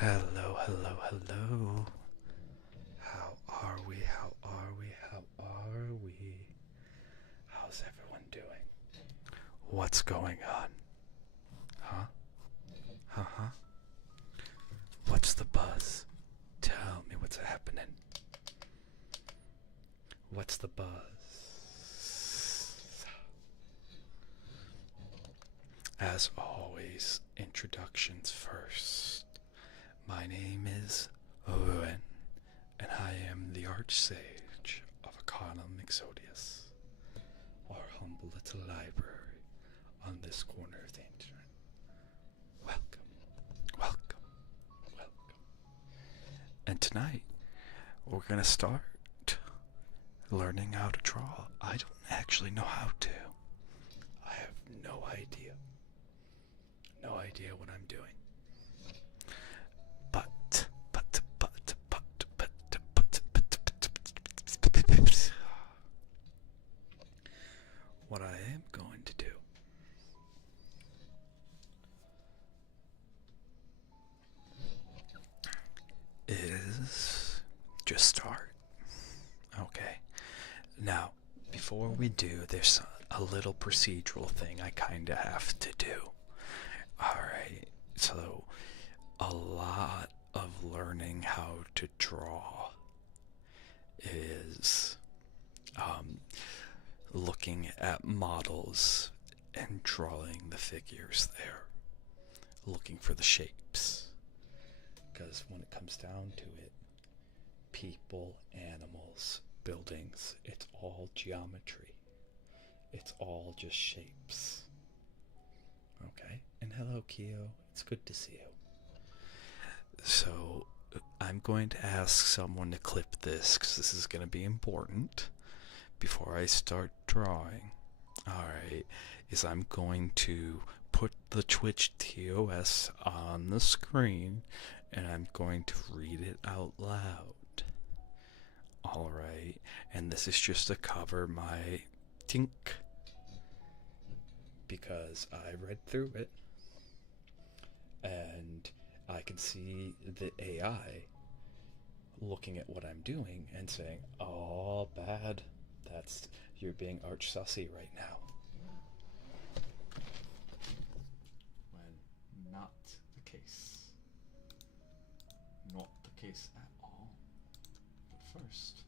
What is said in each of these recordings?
Hello, hello, hello. How are we? How are we? How are we? How's everyone doing? What's going on? Huh? Huh? What's the buzz? Tell me what's happening. What's the buzz? As always, introductions first. My name is Owen, and I am the Archsage of Arcanum Exodius, our humble little library on this corner of the internet. Welcome, welcome, welcome. And tonight, we're gonna start learning how to draw. I don't actually know how to. I have no idea. No idea what I'm doing. What I am going to do is just start. Okay. Now, before we do, there's a little procedural thing I kind of have to do. Alright, so a lot of learning how to draw is looking at models and drawing the figures there, looking for the shapes. Because when it comes down to it, people, animals, buildings, it's all geometry. It's all just shapes. Okay? And hello, Kyo. It's good to see you. So, I'm going to ask someone to clip this because this is going to be important before I start drawing. Alright, is I'm going to put the Twitch TOS on the screen and I'm going to read it out loud. Alright, and this is just to cover my tink because I read through it and I can see the AI looking at what I'm doing and saying, "Oh, bad. You're being arch sussy right now." When not the case. Not the case at all. But first,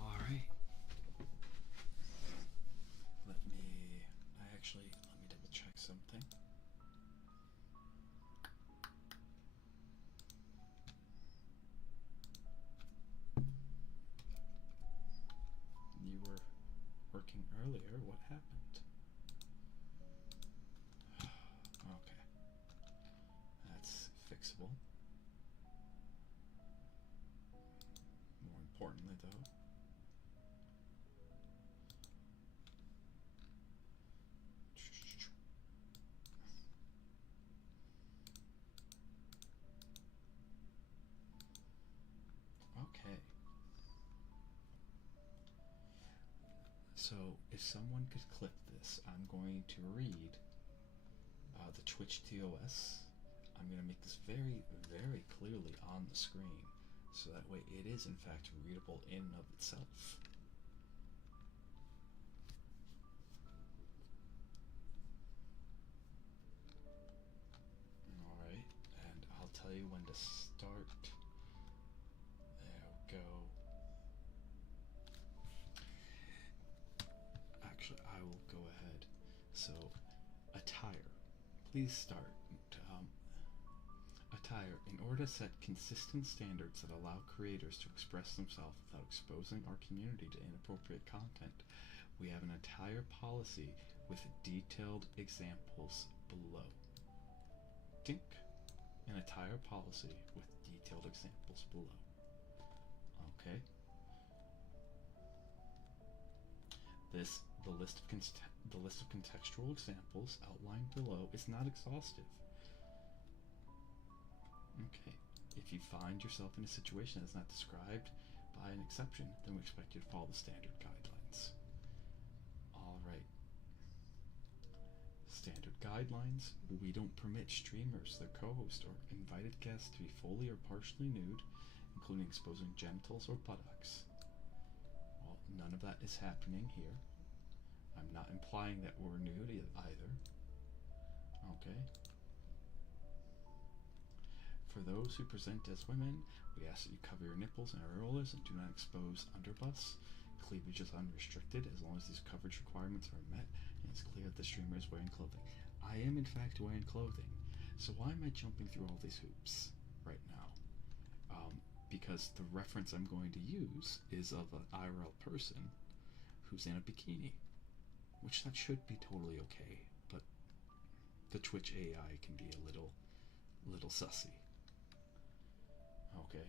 alright. Let me double check something. You were working earlier. What happened? Okay. That's fixable. More importantly, though, okay. So, if someone could clip this, I'm going to read the Twitch TOS. I'm going to make this very, very clearly on the screen, so that way it is in fact readable in and of itself. Alright, and I'll tell you when to start. There we go. Actually, I will go ahead. So, attire, Please start. Attire. In order to set consistent standards that allow creators to express themselves without exposing our community to inappropriate content, we have an attire policy with detailed examples below. Tink. An attire policy with detailed examples below. Okay. The list of contextual examples outlined below is not exhaustive. Okay. If you find yourself in a situation that is not described by an exception, then we expect you to follow the standard guidelines. Alright. Standard guidelines. We don't permit streamers, their co-host, or invited guests to be fully or partially nude, including exposing genitals or buttocks. Well, none of that is happening here. I'm not implying that we're nude either. Okay. For those who present as women, we ask that you cover your nipples and areolas and do not expose underbusts. Cleavage is unrestricted as long as these coverage requirements are met and it's clear that the streamer is wearing clothing. I am in fact wearing clothing, so why am I jumping through all these hoops right now? Because the reference I'm going to use is of an IRL person who's in a bikini, which that should be totally okay, but the Twitch AI can be a little sussy. Okay.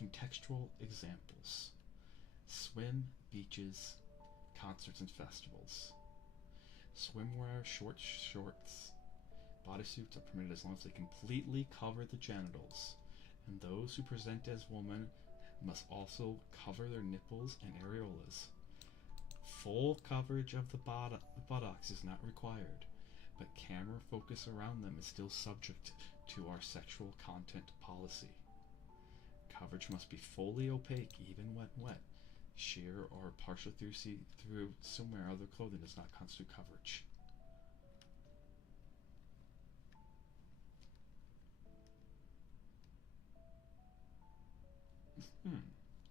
Contextual examples. Swim, beaches, concerts and festivals. Swimwear, shorts, bodysuits are permitted as long as they completely cover the genitals. And those who present as women must also cover their nipples and areolas. Full coverage of the buttocks is not required, but camera focus around them is still subject to our sexual content policy. Coverage must be fully opaque, even when wet. Sheer or partial through swimwear or other clothing does not constitute coverage.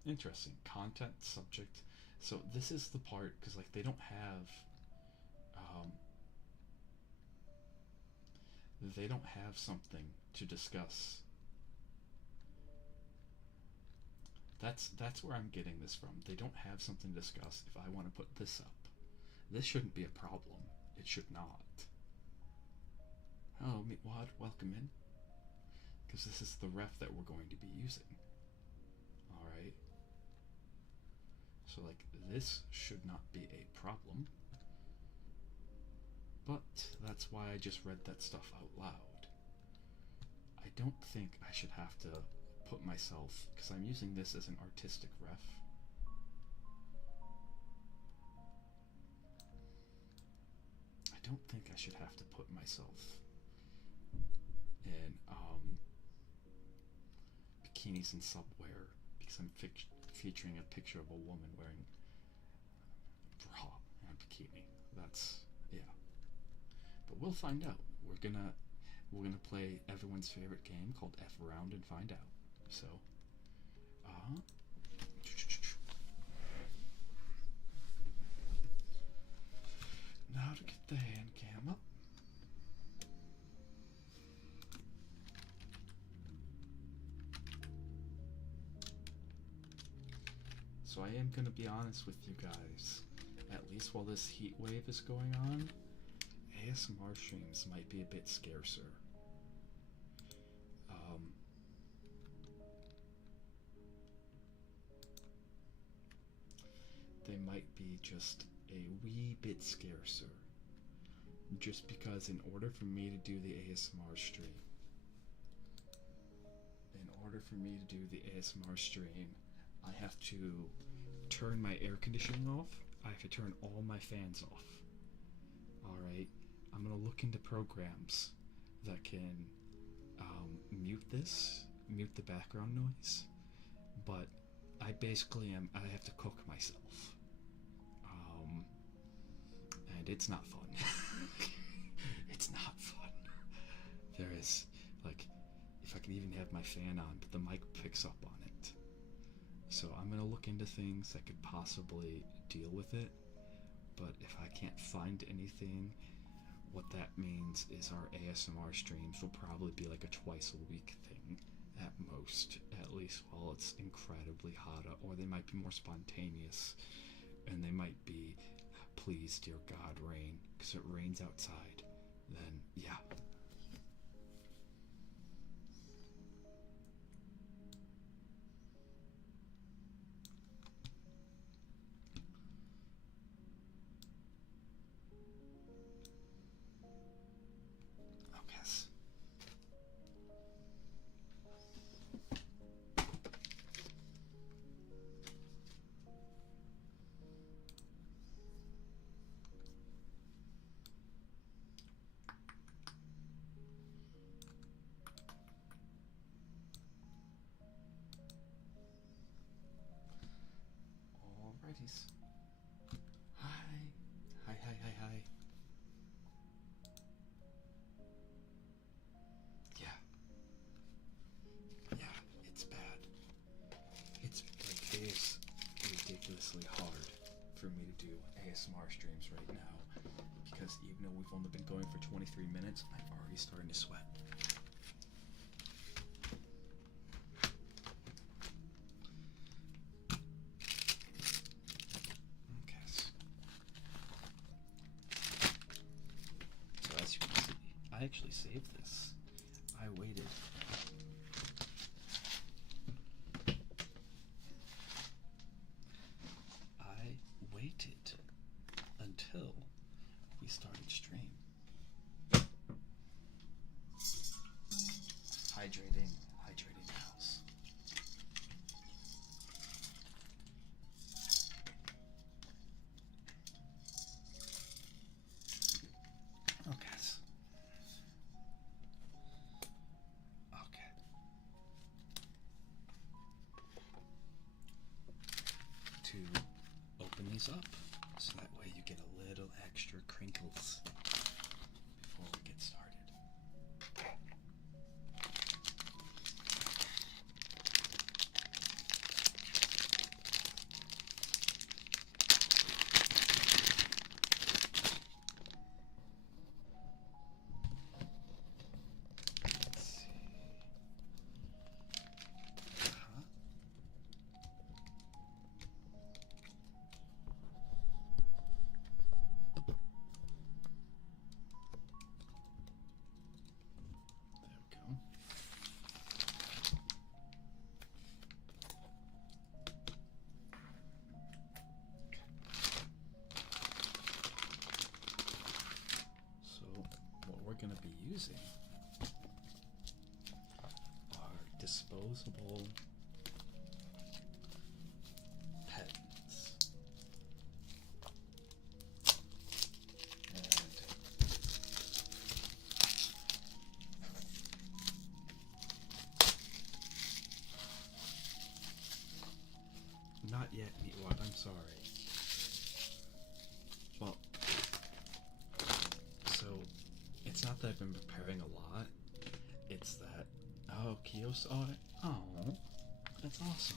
Interesting. Content subject. So this is the part, because like they don't have something to discuss. That's where I'm getting this from. They don't have something to discuss if I want to put this up. This shouldn't be a problem. It should not. Oh, Meatwad, welcome in. Because this is the ref that we're going to be using. Alright. So, like, this should not be a problem. But that's why I just read that stuff out loud. I don't think I should have to put myself, because I'm using this as an artistic ref. I don't think I should have to put myself in bikinis and subwear, because I'm featuring a picture of a woman wearing a bra and a bikini. That's, yeah. But we'll find out. We're gonna play everyone's favorite game called F Around and find out. So, now to get the hand cam up. So I am gonna be honest with you guys. At least while this heat wave is going on, ASMR streams might be a bit scarcer. They might be just a wee bit scarcer. Just because in order for me to do the ASMR stream, I have to turn my air conditioning off. I have to turn all my fans off. Alright, I'm gonna look into programs that can mute the background noise, but I have to cook myself. And it's not fun. It's not fun. There is, like, if I could even have my fan on, but the mic picks up on it. So I'm gonna look into things that could possibly deal with it, but if I can't find anything what that means is our ASMR streams will probably be like a twice a week thing at most, at least while it's incredibly hot, or they might be more spontaneous, and they might be, please, dear God, rain, because it rains outside. Then, yeah. Okay. Alrighties. Hi. Hi, hi, hi, hi. Yeah. Yeah, it's bad. It's like, it is ridiculously hard for me to do ASMR streams right now, because even though we've only been going for 23 minutes, I'm already starting to sweat. Okay. So as you can see, I actually saved this. I waited. I waited until we started stream. Hydrating house. Okay. Okay. To open these up, so that way you get a little extra crinkles before we get started. Let's see. There we go. So what we're going to be using are disposable pens. Not yet, Meatwad, I'm sorry. Well, so it's not that I've been preparing a lot, it's that, oh, Kyo saw it? Oh, that's awesome.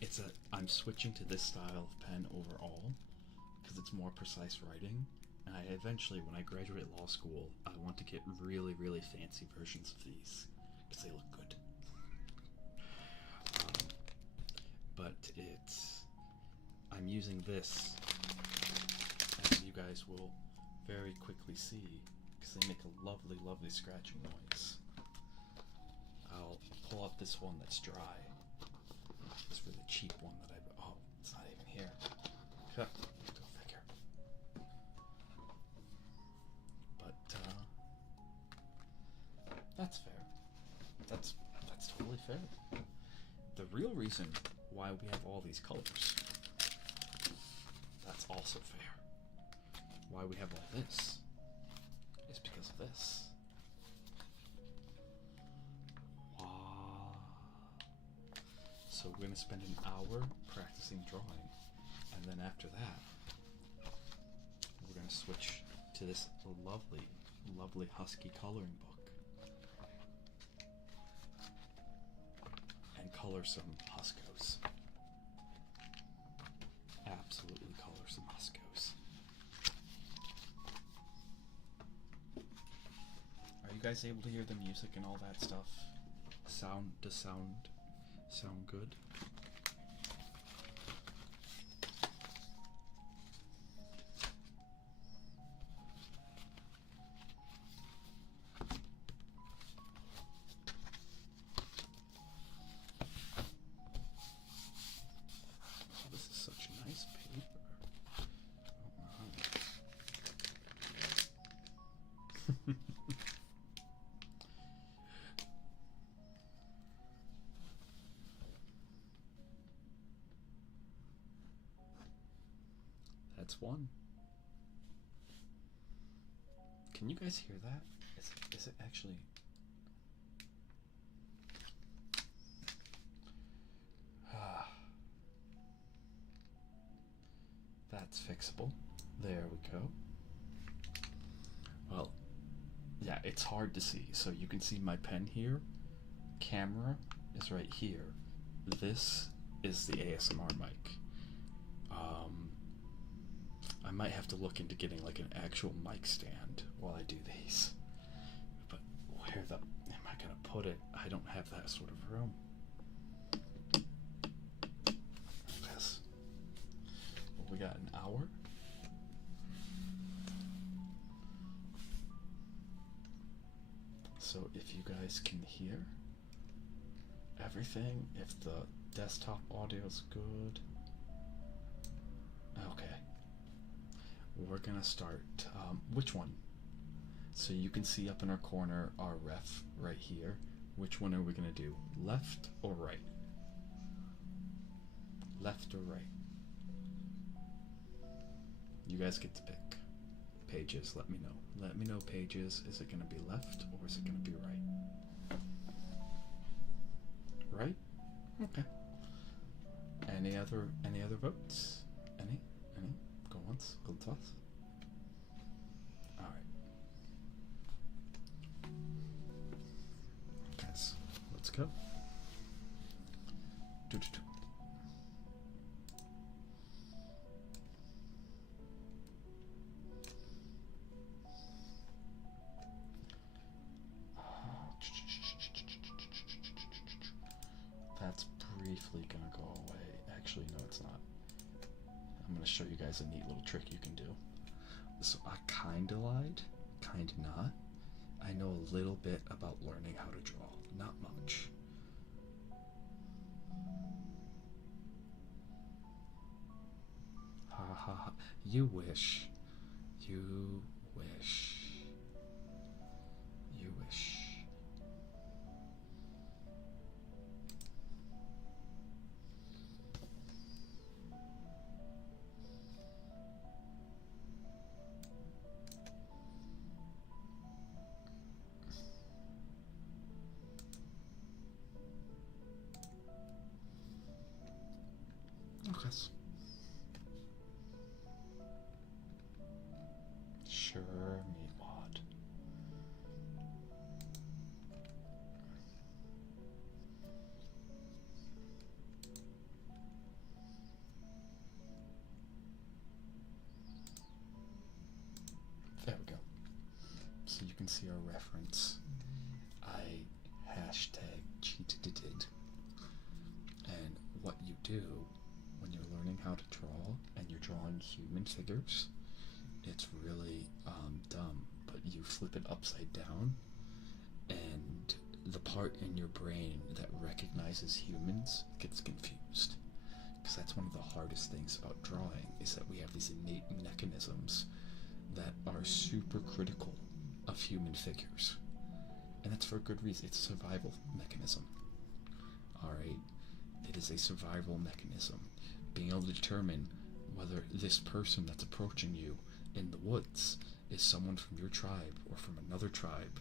It's that I'm switching to this style of pen overall, because it's more precise writing, and I eventually, when I graduate law school, I want to get really, really fancy versions of these, because they look good. But I'm using this, as you guys will very quickly see, because they make a lovely, lovely scratching noise. I'll pull up this one that's dry. This really cheap one that oh, it's not even here. Go figure. But that's fair. That's totally fair. The real reason why we have all these colors, that's also fair. Why we have all this is because of this. Wow. So we're going to spend an hour practicing drawing, and then after that, we're going to switch to this lovely, lovely husky coloring book and color some Huskos. Absolutely color some Huskos. guys able to hear the music and all that stuff? Does sound good? This is such nice paper. Oh, That's one. Can you guys hear that? Is it actually? That's fixable. There we go. Well, yeah, it's hard to see. So you can see my pen here. Camera is right here. This is the ASMR mic. I might have to look into getting like an actual mic stand while I do these. But where the am I gonna put it? I don't have that sort of room. Yes. Well, we got an hour. So if you guys can hear everything, if the desktop audio is good. Okay. We're gonna start. Which one? So you can see up in our corner our ref right here. Which one are we gonna do? Left or right? Left or right? You guys get to pick. Pages, let me know. Let me know, Pages. Is it gonna be left or is it gonna be right? Right? Okay. Any other votes? Any? Go once, go twice. Alright. Guys, let's go. That's briefly gonna go away. Actually, no, it's not. I'm going to show you guys a neat little trick you can do. So I kinda lied, kinda not. I know a little bit about learning how to draw, not much. Ha ha ha. You wish. You wish. You wish. Okay. Sure, Meatwad. There we go. So you can see our reference. I hashtag cheated. And what you do when you're learning how to draw and you're drawing human figures, it's really dumb, but you flip it upside down and the part in your brain that recognizes humans gets confused. Because that's one of the hardest things about drawing, is that we have these innate mechanisms that are super critical of human figures. And that's for a good reason. It's a survival mechanism. Alright? It is a survival mechanism. Being able to determine whether this person that's approaching you in the woods is someone from your tribe or from another tribe,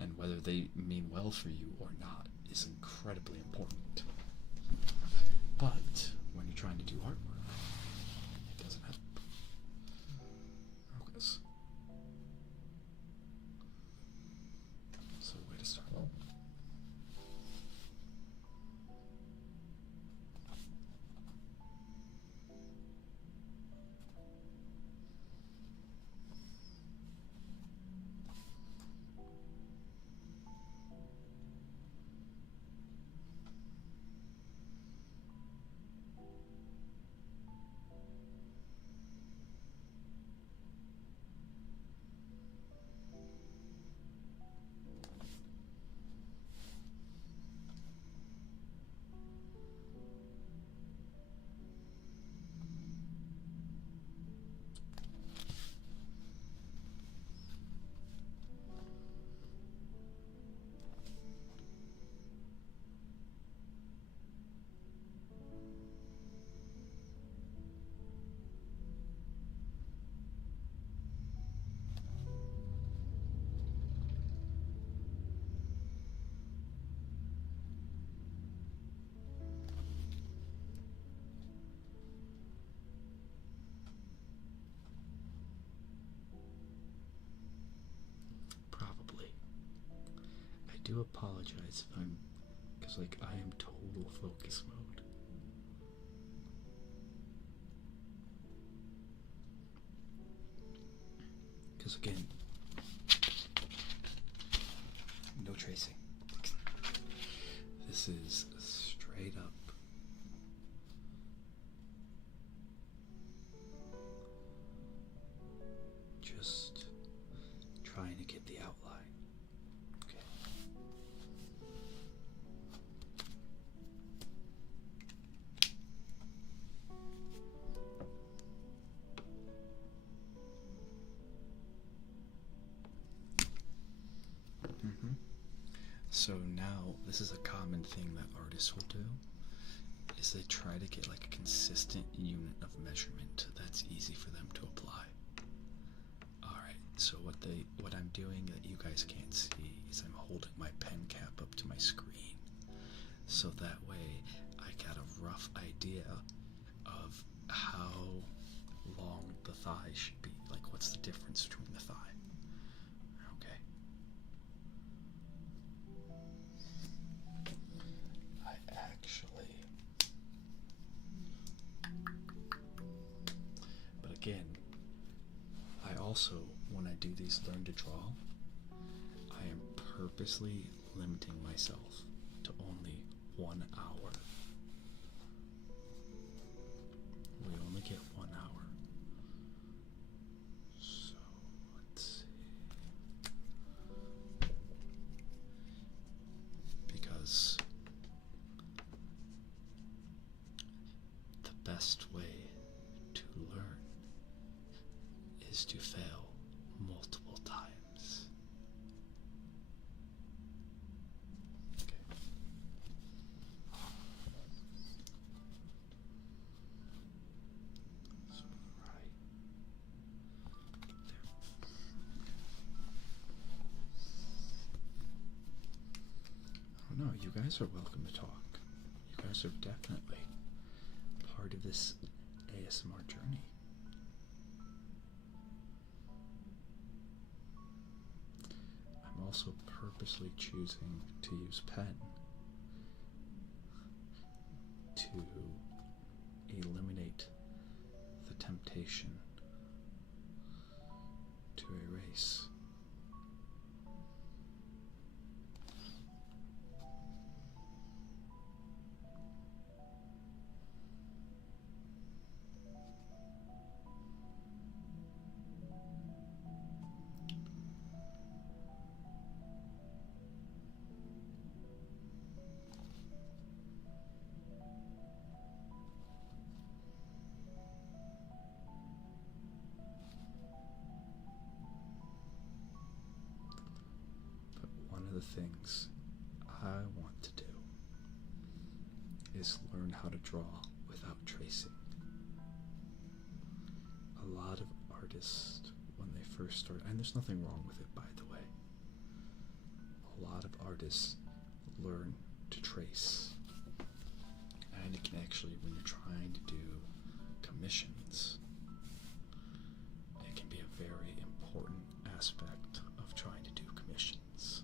and whether they mean well for you or not, is incredibly important. But when you're trying to do artwork, it doesn't help. Okay. So way to start. do apologize if I'm, because like I am total focus mode. Because again, no tracing. This is straight up just trying to get the outline. Okay. So now, this is a common thing that artists will do, is they try to get like a consistent unit of measurement that's easy for them to apply. Alright, so what I'm doing that you guys can't see is I'm holding my pen cap up to my screen, so that way I got a rough idea of how long the thigh should be, like what's the difference between the thigh. Okay. I actually, but again, I also, when I do these learn to draw, I am purposely limiting myself to only 1 hour. We only get 1 hour. So let's see. Because the best way to learn is to fail multiple times. Okay. So right there. Oh no, you guys are welcome to talk. You guys are definitely part of this ASMR journey. I'm also purposely choosing to use pen to eliminate the temptation to erase. But one of the things I want to do is learn how to draw without tracing. A lot of artists, when they first start, and there's nothing wrong with it by the way, a lot of artists learn to trace. And it can actually, when you're trying to do commissions, it can be a very important aspect of trying to do commissions.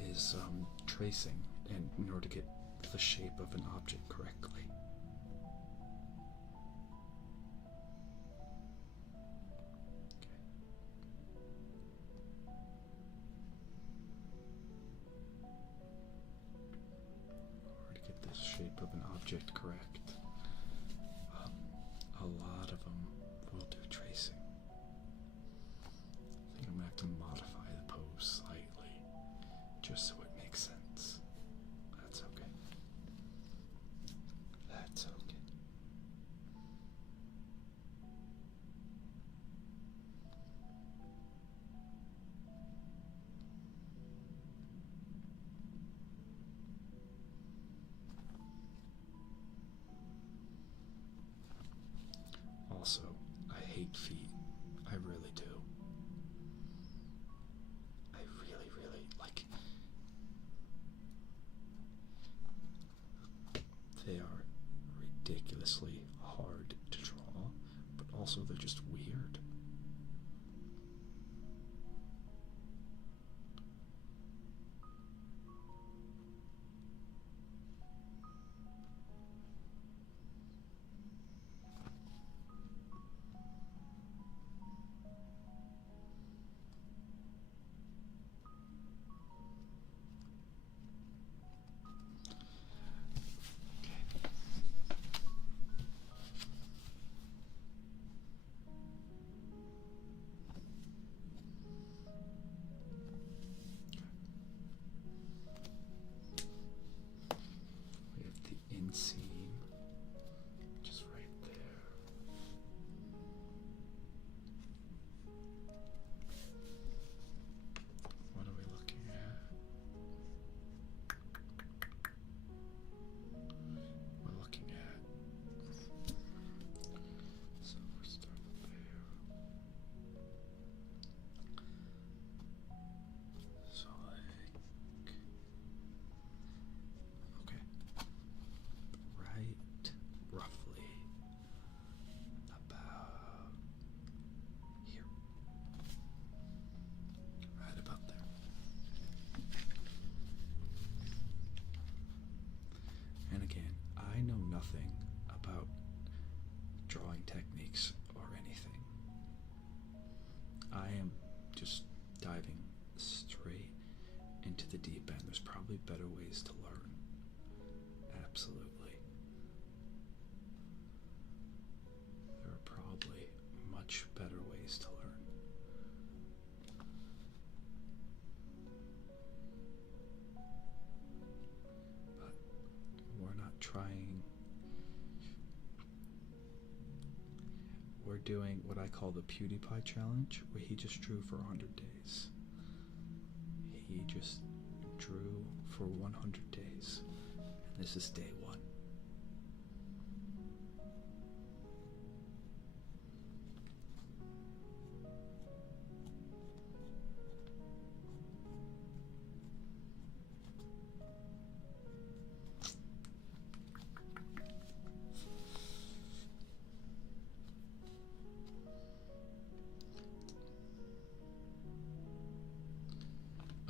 Is tracing, and in order to get the shape of an object correctly. In order to get the shape of an object correct, a lot of them will do tracing. I think I'm going to have to modify the pose slightly, just so it makes sense. That's okay. That's okay. ridiculously hard to draw, but also they're just weird. We have the inseam just right there. What are we looking at? We're looking at, so we start there. So like, okay, right, roughly about here, right about there. And again, I know nothing about drawing techniques or anything. I am just diving straight into the deep end. There's probably better ways to learn. Absolutely. There are probably much better ways to learn. But we're not trying. We're doing what I call the PewDiePie challenge, where he just drew for 100 days. He just drew for 100 days. And this is day 1.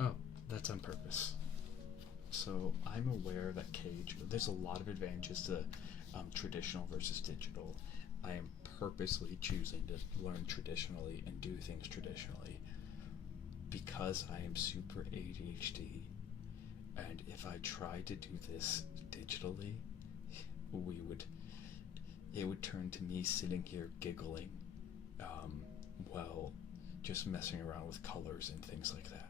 Oh, that's on purpose. So I'm aware that Cage, there's a lot of advantages to traditional versus digital. I am purposely choosing to learn traditionally and do things traditionally because I am super ADHD, and if I tried to do this digitally, it would turn to me sitting here giggling while just messing around with colors and things like that.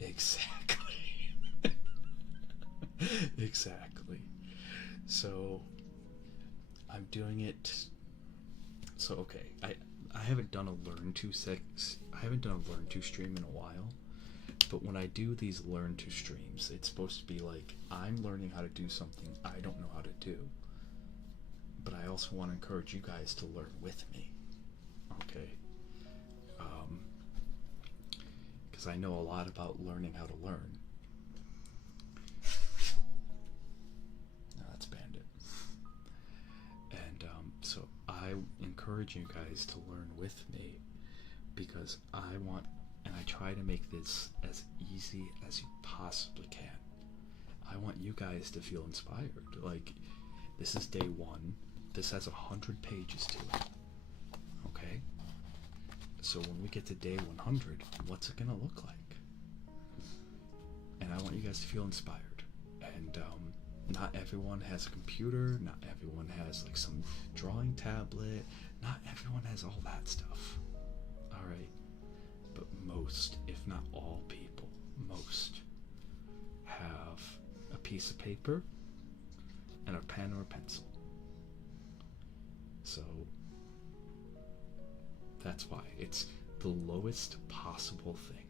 Exactly. Exactly. So I'm doing it. So okay, I haven't done a learn to stream in a while. But when I do these learn to streams, it's supposed to be like I'm learning how to do something I don't know how to do. But I also want to encourage you guys to learn with me. Okay. Because I know a lot about learning how to learn. No, that's Bandit. And so I encourage you guys to learn with me because I want, and I try to make this as easy as you possibly can. I want you guys to feel inspired. Like, this is day 1. This has 100 pages to it. Okay? So when we get to day 100, what's it gonna look like? And I want you guys to feel inspired. And not everyone has a computer, not everyone has like some drawing tablet, not everyone has all that stuff. Alright? But most, if not all people, most have a piece of paper and a pen or a pencil. So that's why it's the lowest possible thing.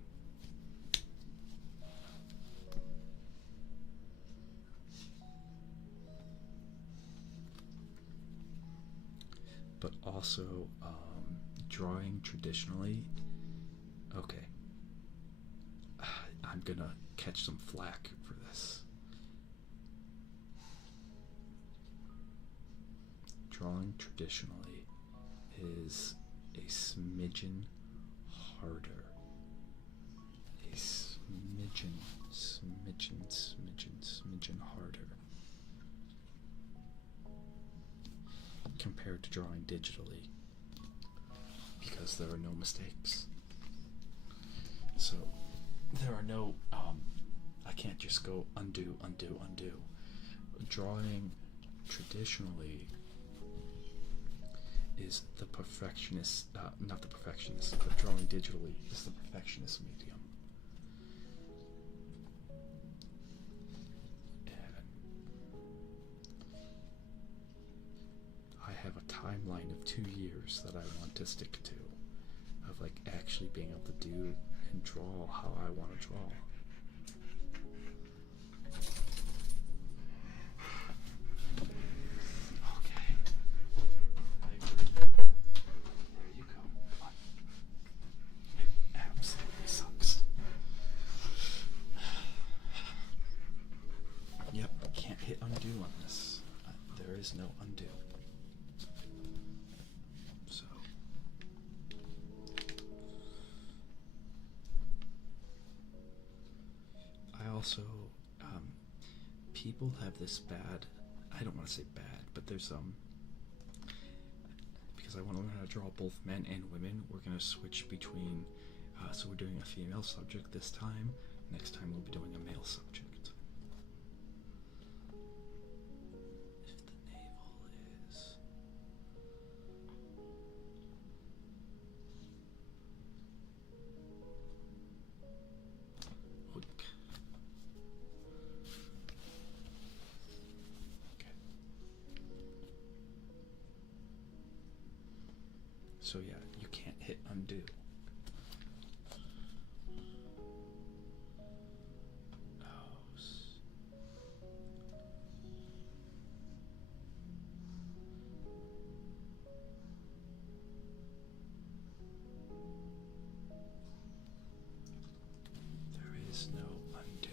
But also drawing traditionally, okay, I'm gonna catch some flack for this, drawing traditionally is a smidgen harder. A smidgen harder compared to drawing digitally, because there are no mistakes. So there are no I can't just go undo. Drawing traditionally is the perfectionist, not the perfectionist, but drawing digitally is the perfectionist medium. And I have a timeline of 2 years that I want to stick to, of like actually being able to do and draw how I want to draw. No undo. So I also people have this bad, I don't want to say bad, but there's because I want to learn how to draw both men and women, we're going to switch between so we're doing a female subject this time, next time we'll be doing a male subject. So yeah, you can't hit undo. There is no undo.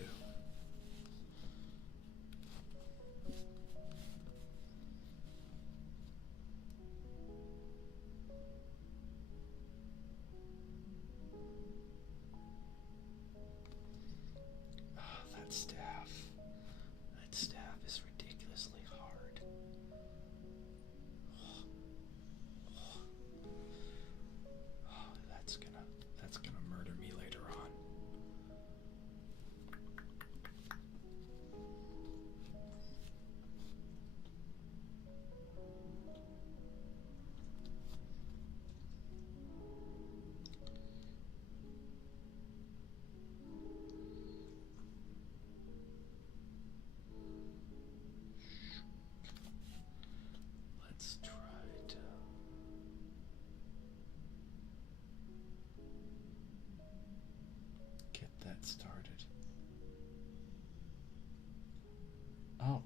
That staff is ridiculously hard. That's gonna murder me later on. Let's try to get that started. Oh,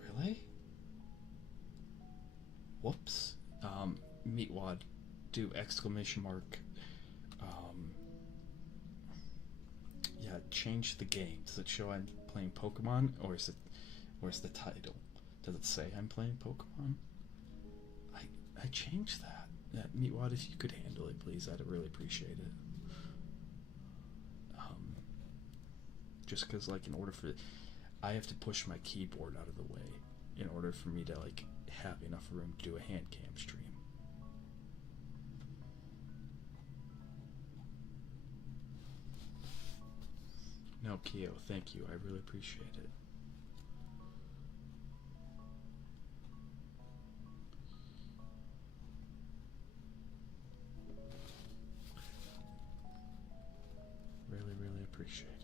really? Whoops. Meatwad, do exclamation mark. Yeah, change the game. Does it show I'm playing Pokemon, or is it? Where's the title? Does it say I'm playing Pokemon? I changed that. Yeah, Meatwad, if you could handle it, please, I'd really appreciate it. Just because, like, in order for, I have to push my keyboard out of the way in order for me to like have enough room to do a hand cam stream. No, Keo, thank you. I really appreciate it. Really, really appreciate it.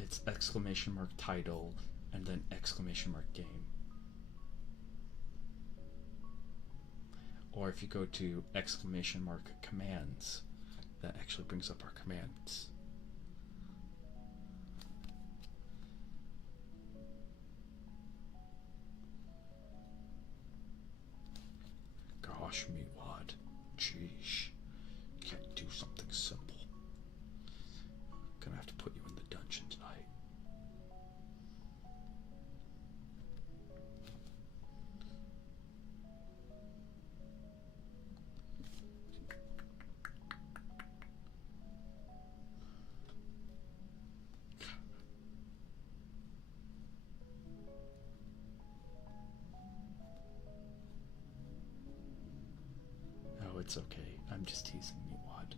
It's exclamation mark title and then exclamation mark game. Or if you go to exclamation mark commands, that actually brings up our commands. gosh, Meatwad. Jeesh. Can't do something simple. Gonna have to put you in the dungeon tonight. Oh, it's okay. I'm just teasing Meatwad.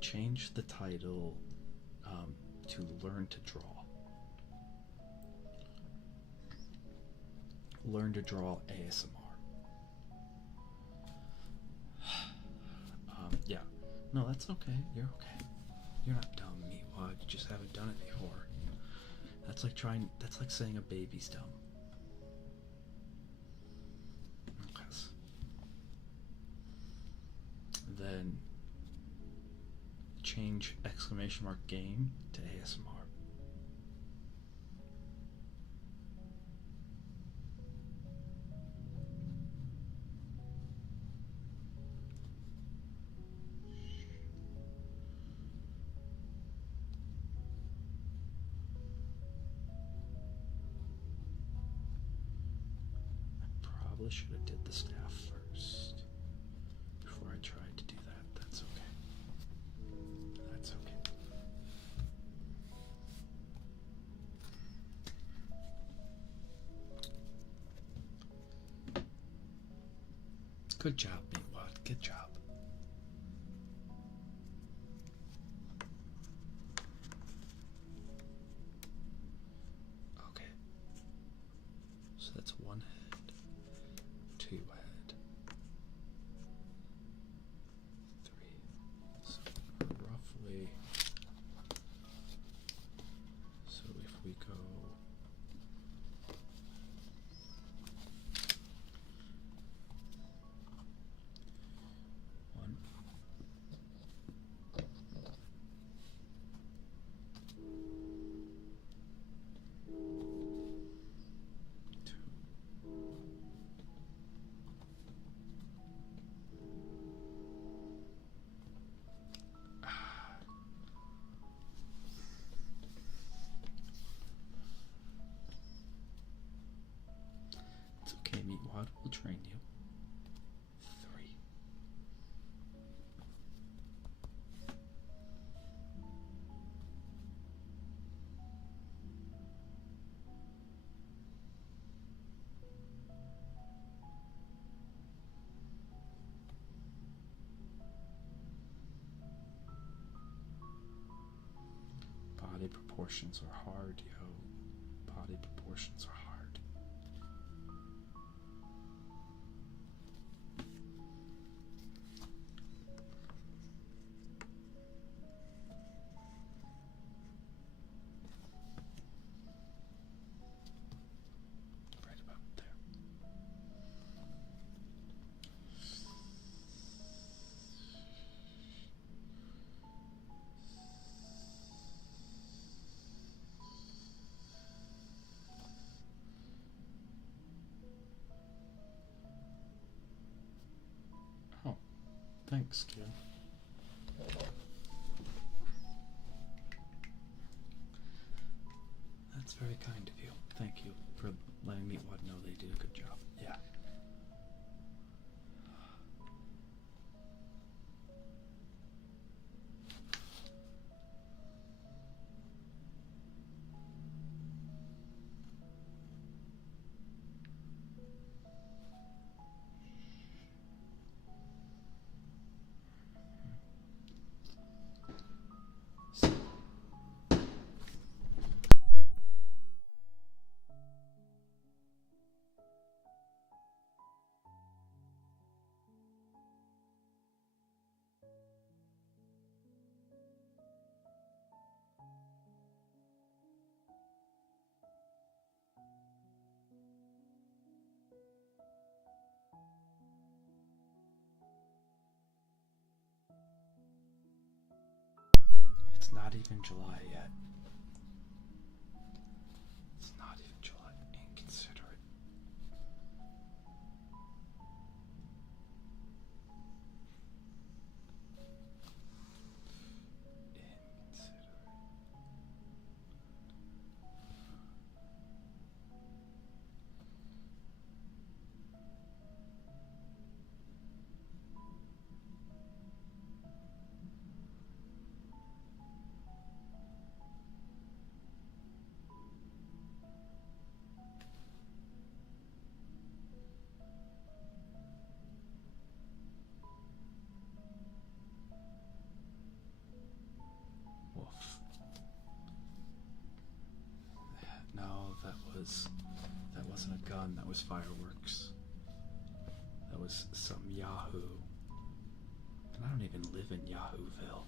Change the title to Learn to Draw. Learn to Draw ASMR. Yeah. No, that's okay. You're okay. You're not dumb, Meatwad. You just haven't done it before. That's like saying a baby's dumb. Okay. Then change !game to ASMR. Probably should have did the staff first before I tried to do that. That's okay. That's okay. Good job, Meatwad. Good job. Okay. So that's one head, two head, three. So roughly. So if we go. One, two, it's okay, Meatwad. We'll train you. Three. Body proportions are hard, yo. Body proportions are hard. Right about there. Oh, thanks, kid. That's very kind of you. Thank you for letting Meatwad know they did a good job. Yeah. not even July yet. It's not even July. Inconsiderate. Woof. No, that wasn't a gun, that was fireworks. That was some Yahoo. And I don't even live in Yahooville.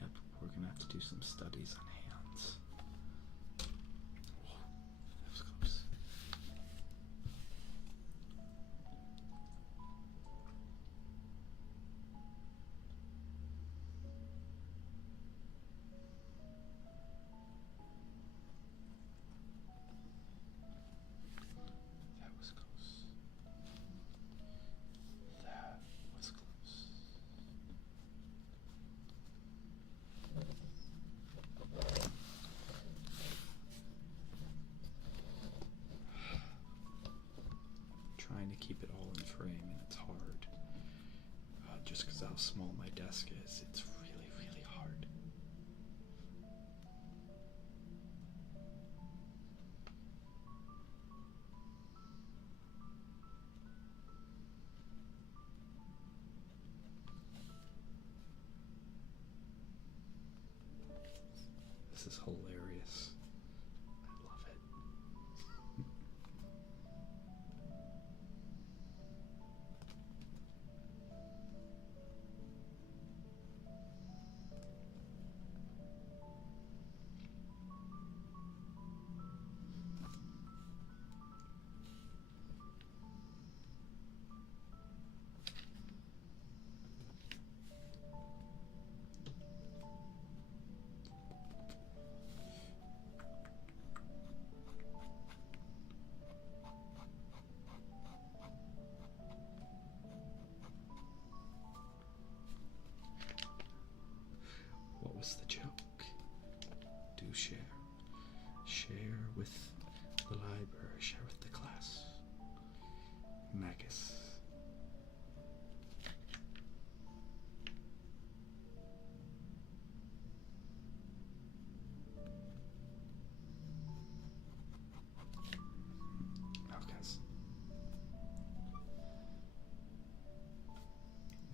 Yep, we're gonna have to do some studies on hands. Whoa, that was close. That was close. That was close. Trying to keep it all in frame, and it's hard. Just because how small my desk is, it's really, really hard. This is hilarious. I love it. What was the joke? Do share. Share with the library, share with the class. Magus. Oh, guys.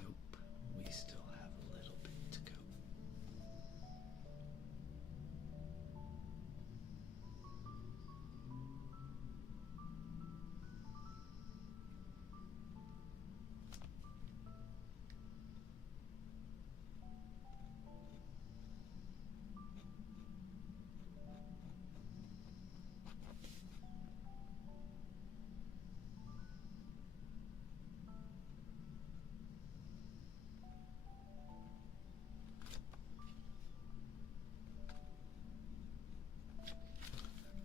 Nope. We still have a little bit to go.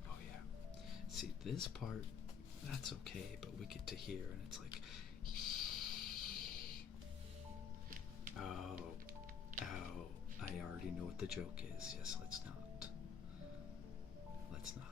Oh yeah. See, this part, that's okay, but we get to hear and it's like, oh, ow, I already know what the joke is. Yes, let's not. Let's not.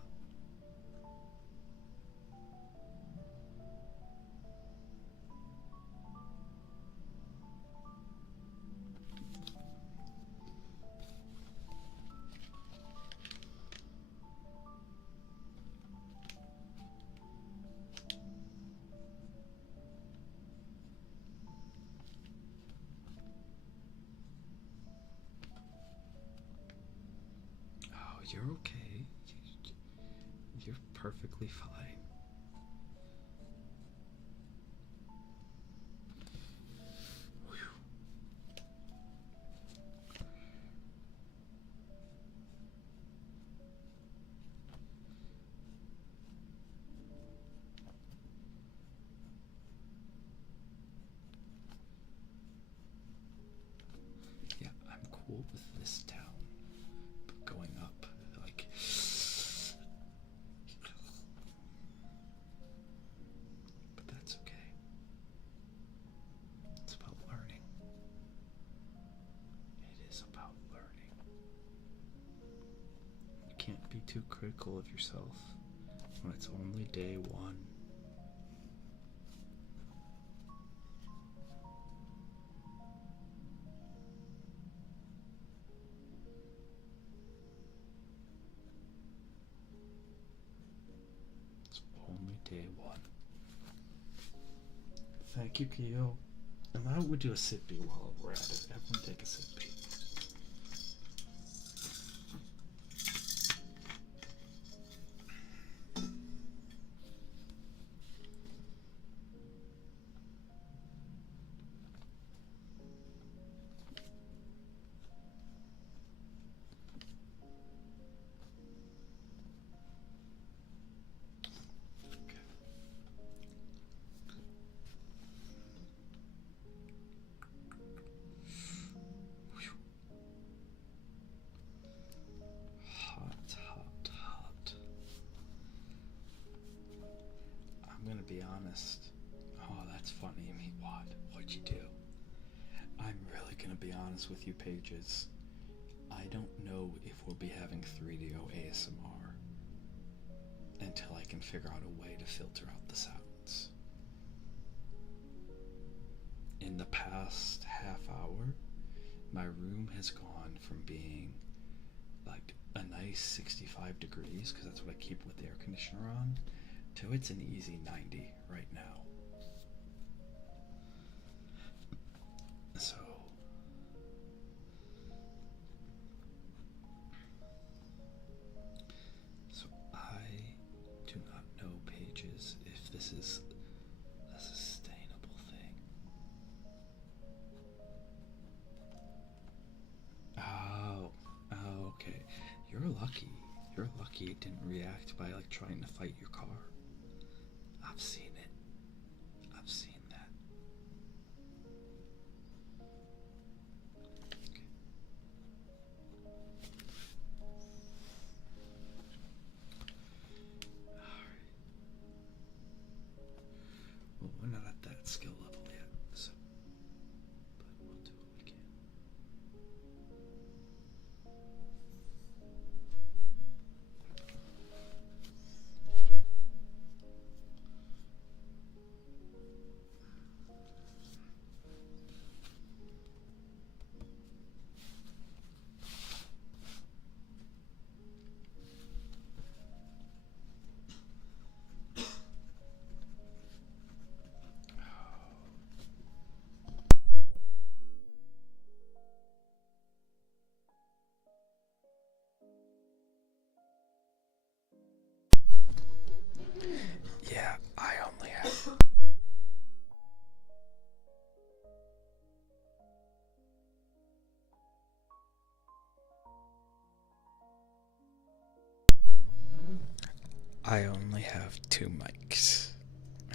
Oh, you're okay. You're perfectly fine. be too critical of yourself when it's only day one. It's only day one. Thank you, Kyo. And I would do a sit B while we're at it. Everyone take a sit B. I'm gonna be honest. Oh, that's funny. I mean, what? What'd you do? I'm really gonna be honest with you, Pages. I don't know if we'll be having 3DO ASMR until I can figure out a way to filter out the sounds. In the past half hour, my room has gone from being like a nice 65 degrees, because that's what I keep with the air conditioner on, to it's an easy 90 right now. So I do not know, Pages, if this is a sustainable thing. Oh, okay. You're lucky. You're lucky it didn't react by like trying to fight your car. I've seen it. I've seen that. Okay. Alright. Well, we're not at that skill level yet, so but we'll do what we can. Yeah, I only have. I only have two mics.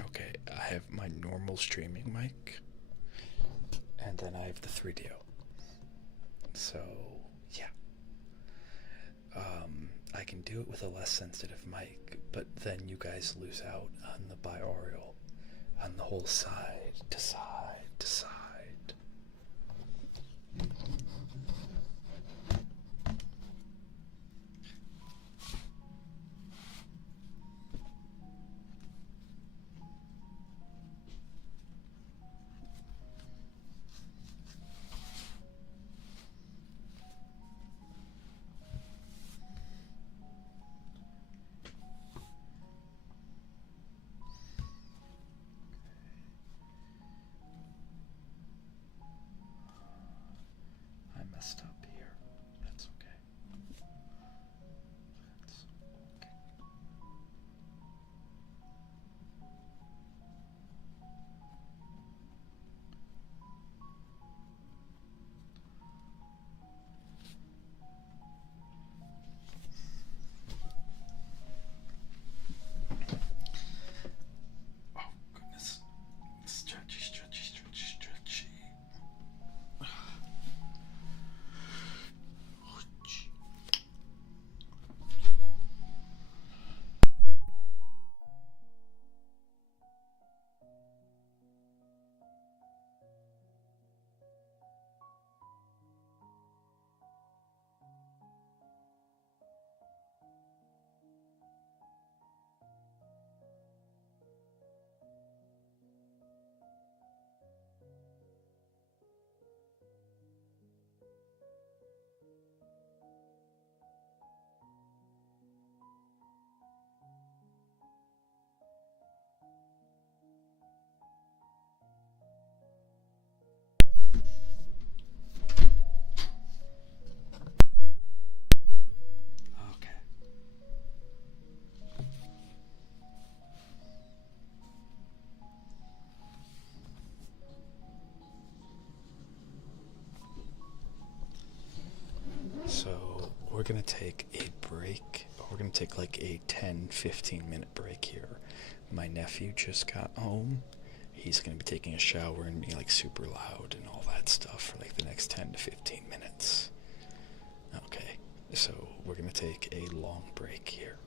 Okay, I have my normal streaming mic, and then I have the 3DO. So, yeah. I can do it with a less sensitive mic, but then you guys lose out on the binaural, on the whole side to side to side. gonna take a break. We're gonna take like a 10-15 minute break here. My nephew just got home. He's gonna be taking a shower and being like super loud and all that stuff for like the next 10 to 15 minutes. Okay, so we're gonna take a long break here.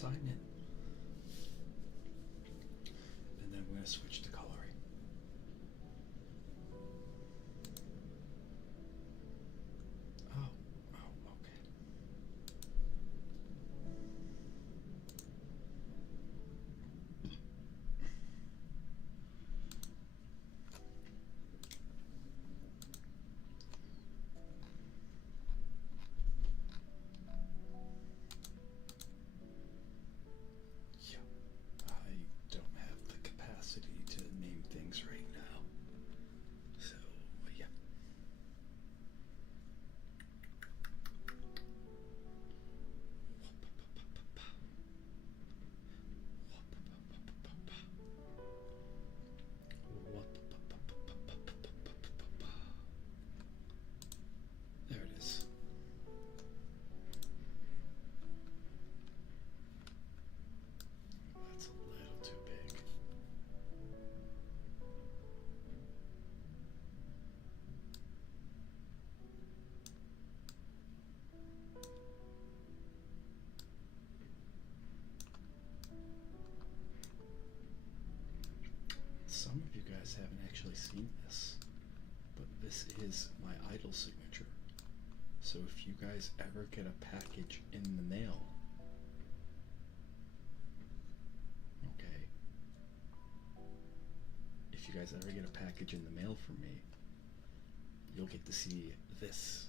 sign it. And then we're going to switch to coloring. Oh, okay. Yeah, I don't have the capacity to name things right now. So, yeah. There it is. That's a little too big. Some of you guys haven't actually seen this, but this is my idol signature. So if you guys ever get a package in the mail, okay, if you guys ever get a package in the mail from me, you'll get to see this.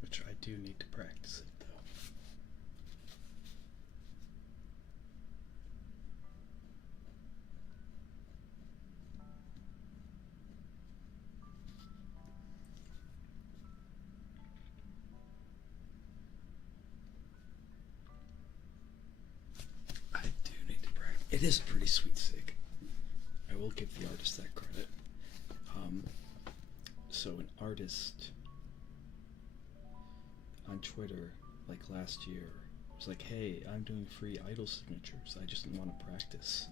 Which I do need to practice it though. I do need to practice. It is pretty sweet sig. I will give the artist that credit. So an artist on Twitter, like last year, was like, "Hey, I'm doing free idol signatures. I just want to practice."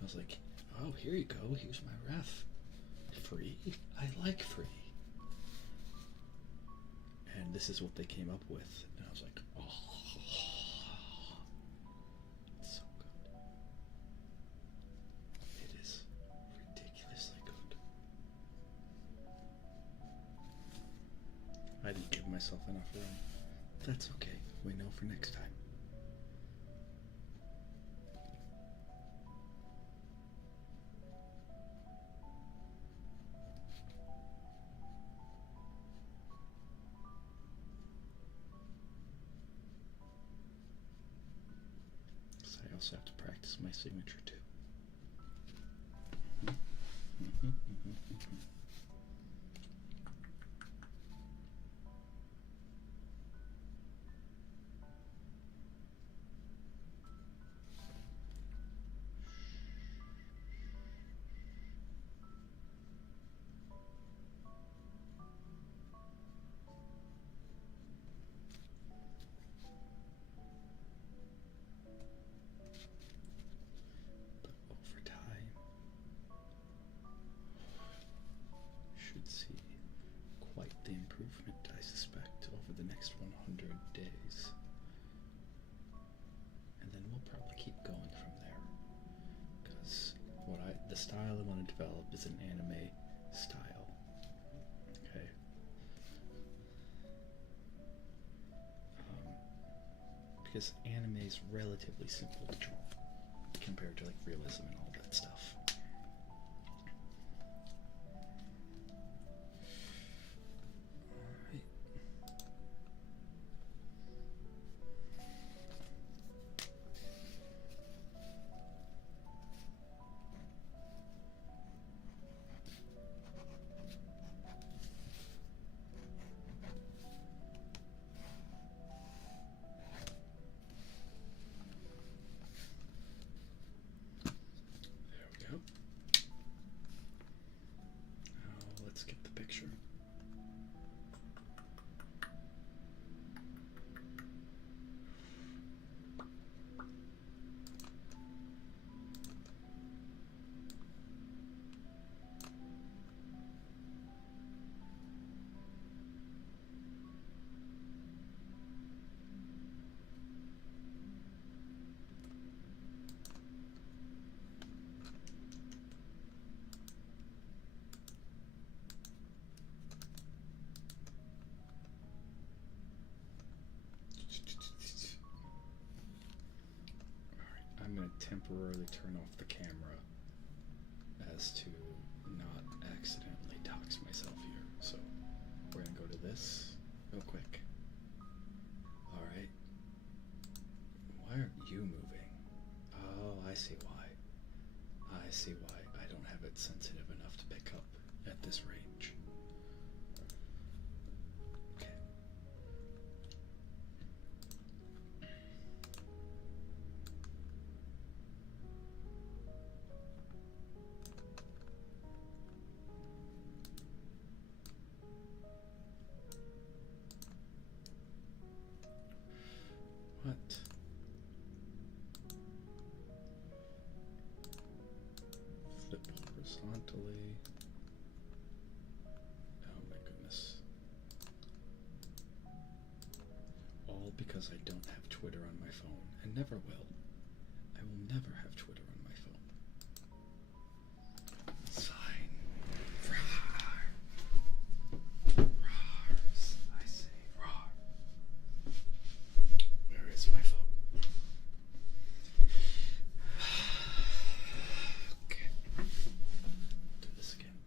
I was like, "Oh, here you go. Here's my ref. Free? I like free." And this is what they came up with, and I was like, "Oh, it's so good. It is ridiculously good." I didn't give myself enough room. That's okay. We know for next time. So I also have to practice my signature too. But over time, should see quite the improvement, I suspect, over the next 100 days. And then we'll probably keep going from there. Because the style I want to develop is an anime style. Okay. Because anime is relatively simple to draw compared to like realism and all that stuff. Alright. temporarily turn off the camera as to not accidentally dox myself here. So we're gonna go to this real quick. Alright. Why aren't you moving? Oh, I see why. I see why. I don't have it sensitive enough to pick up at this range. Okay. What? Flip horizontally. Oh my goodness. All because I don't have Twitter on my phone, and never will. I will never have Twitter on my phone. Sign. Rawr. Rawrs. I say rawr. Where is my phone? Okay. Do this again.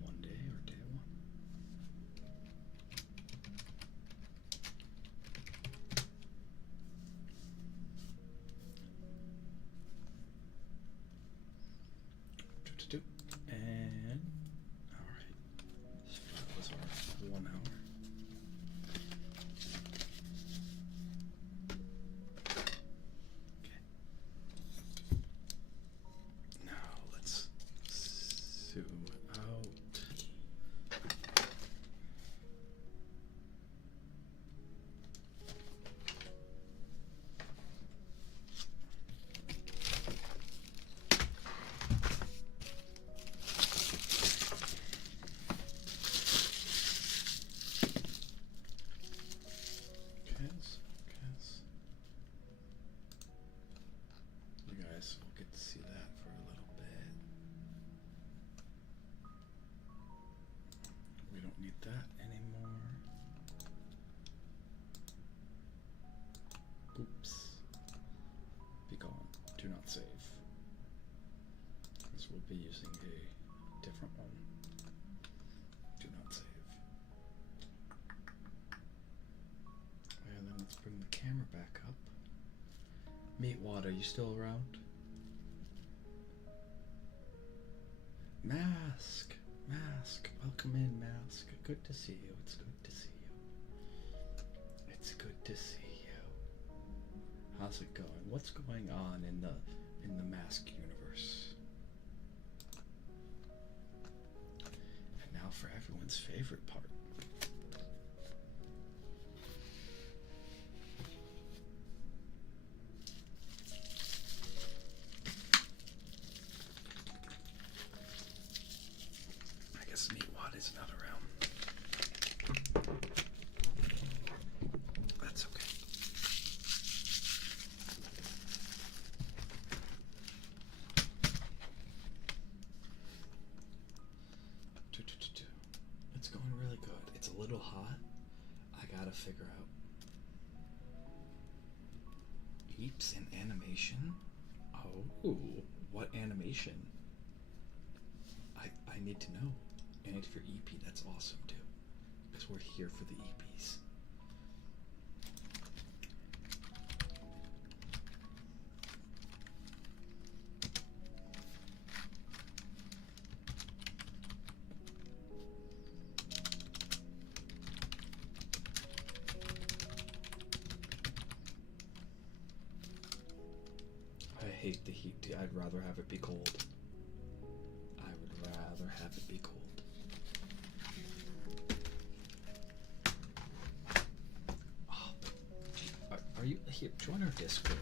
One day or day one? Do. And alright. That was our 1 hour. Okay. Now let's zoom out. You guys will get to see that for a little bit. We don't need that anymore. Oops. Be gone. Do not save. Because we'll be using a different one. Do not save. And then let's bring the camera back up. Meatwad, are you still around? Mask! Mask! Welcome in, Mask. Good to see you. It's good to see you. It's good to see you. How's it going? What's going on in the Mask universe? And now for everyone's favorite part. I guess Meatwad is not around. That's okay. It's going really good. It's a little hot. I gotta figure out. Eeps in animation? Oh Oh, what animation? I need to know. And it's for EP, that's awesome too. Because we're here for the EPs. I hate the heat. I'd rather have it be cold. I would rather have it be cold. Oh, are you here? Join our Discord.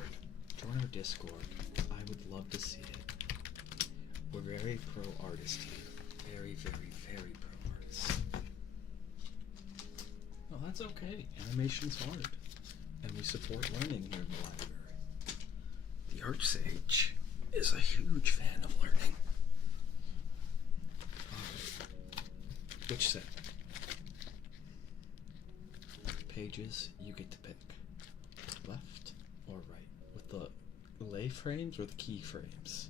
Join our Discord. I would love to see it. We're very pro artist here. Very, very, very pro artists. Well, that's okay. Animation's hard. And we support learning here in the library. The Archsage is a huge fan of learning. Alright. Which set? Pages, you get to pick. Left or right? With the lay frames or the key frames?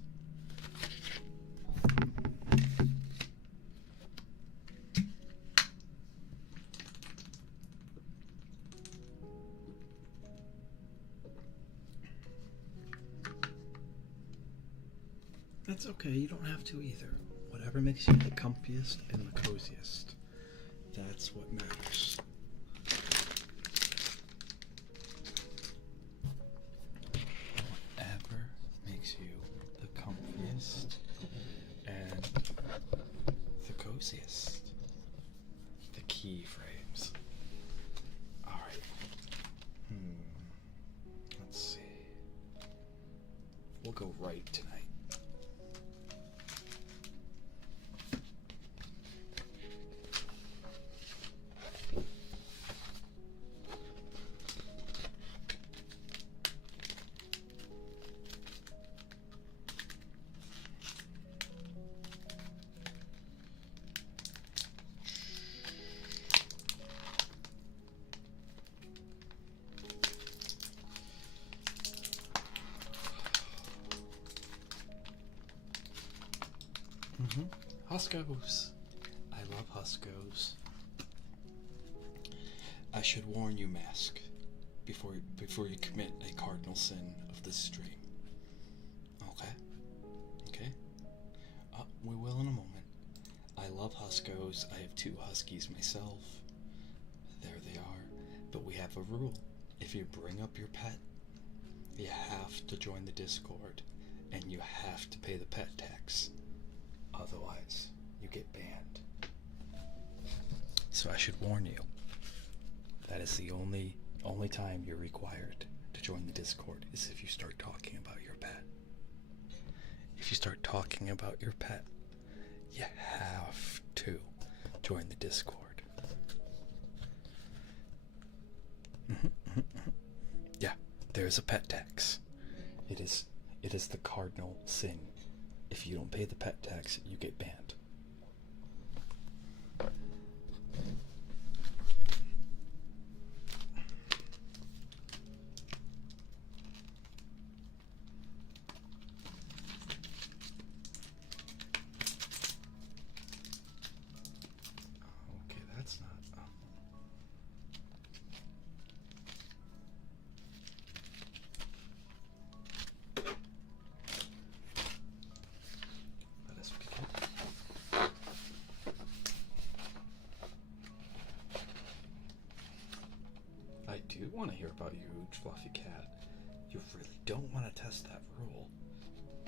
That's okay, you don't have to either. Whatever makes you the comfiest and the coziest. That's what matters. Whatever makes you the comfiest and the coziest. The key frames. Alright. Let's see. We'll go right tonight. Huskos. I love Huskos. I should warn you, Mask, before you commit a cardinal sin of this stream. Okay? Okay? We will in a moment. I love Huskos. I have 2 Huskies myself. There they are. But we have a rule. If you bring up your pet, you have to join the Discord, and you have to pay the pet tax. Otherwise, you get banned. So I should warn you. That is the only time you're required to join the Discord is if you start talking about your pet. If you start talking about your pet, you have to join the Discord. Yeah, there's a pet tax. It is the cardinal sin. If you don't pay the pet tax, you get banned. Okay, that's not... Let us begin. I do want to hear about your huge fluffy cat. You really don't want to test that rule.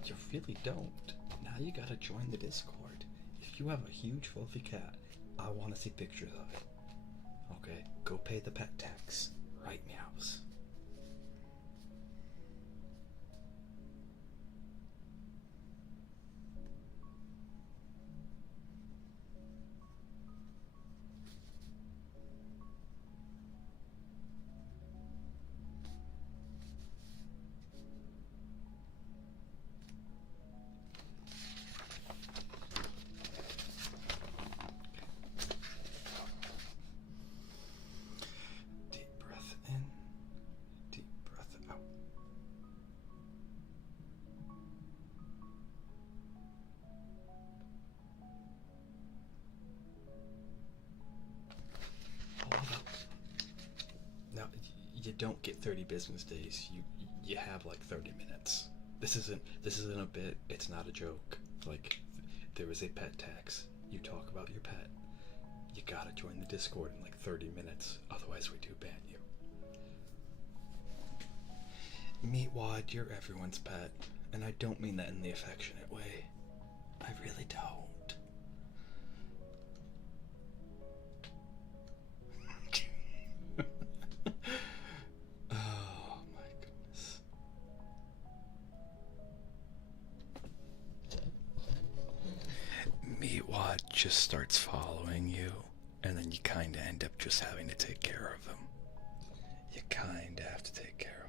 You really don't. Now you gotta join the Discord. If you have a huge fluffy cat, I want to see pictures of it. Okay, go pay the pet tax. Right, meows. Deep breath in. don't get 30 business days. You have like 30 minutes. This isn't a bit. It's not a joke. Like, there is a pet tax. You talk about your pet. You gotta join the Discord in like 30 minutes. Otherwise, we do ban you. Meatwad, you're everyone's pet, and I don't mean that in the affectionate way. I really don't. Oh my goodness. Meatwad just starts following you, and then you kind of end up just having to take care of him. You kind of have to take care of him.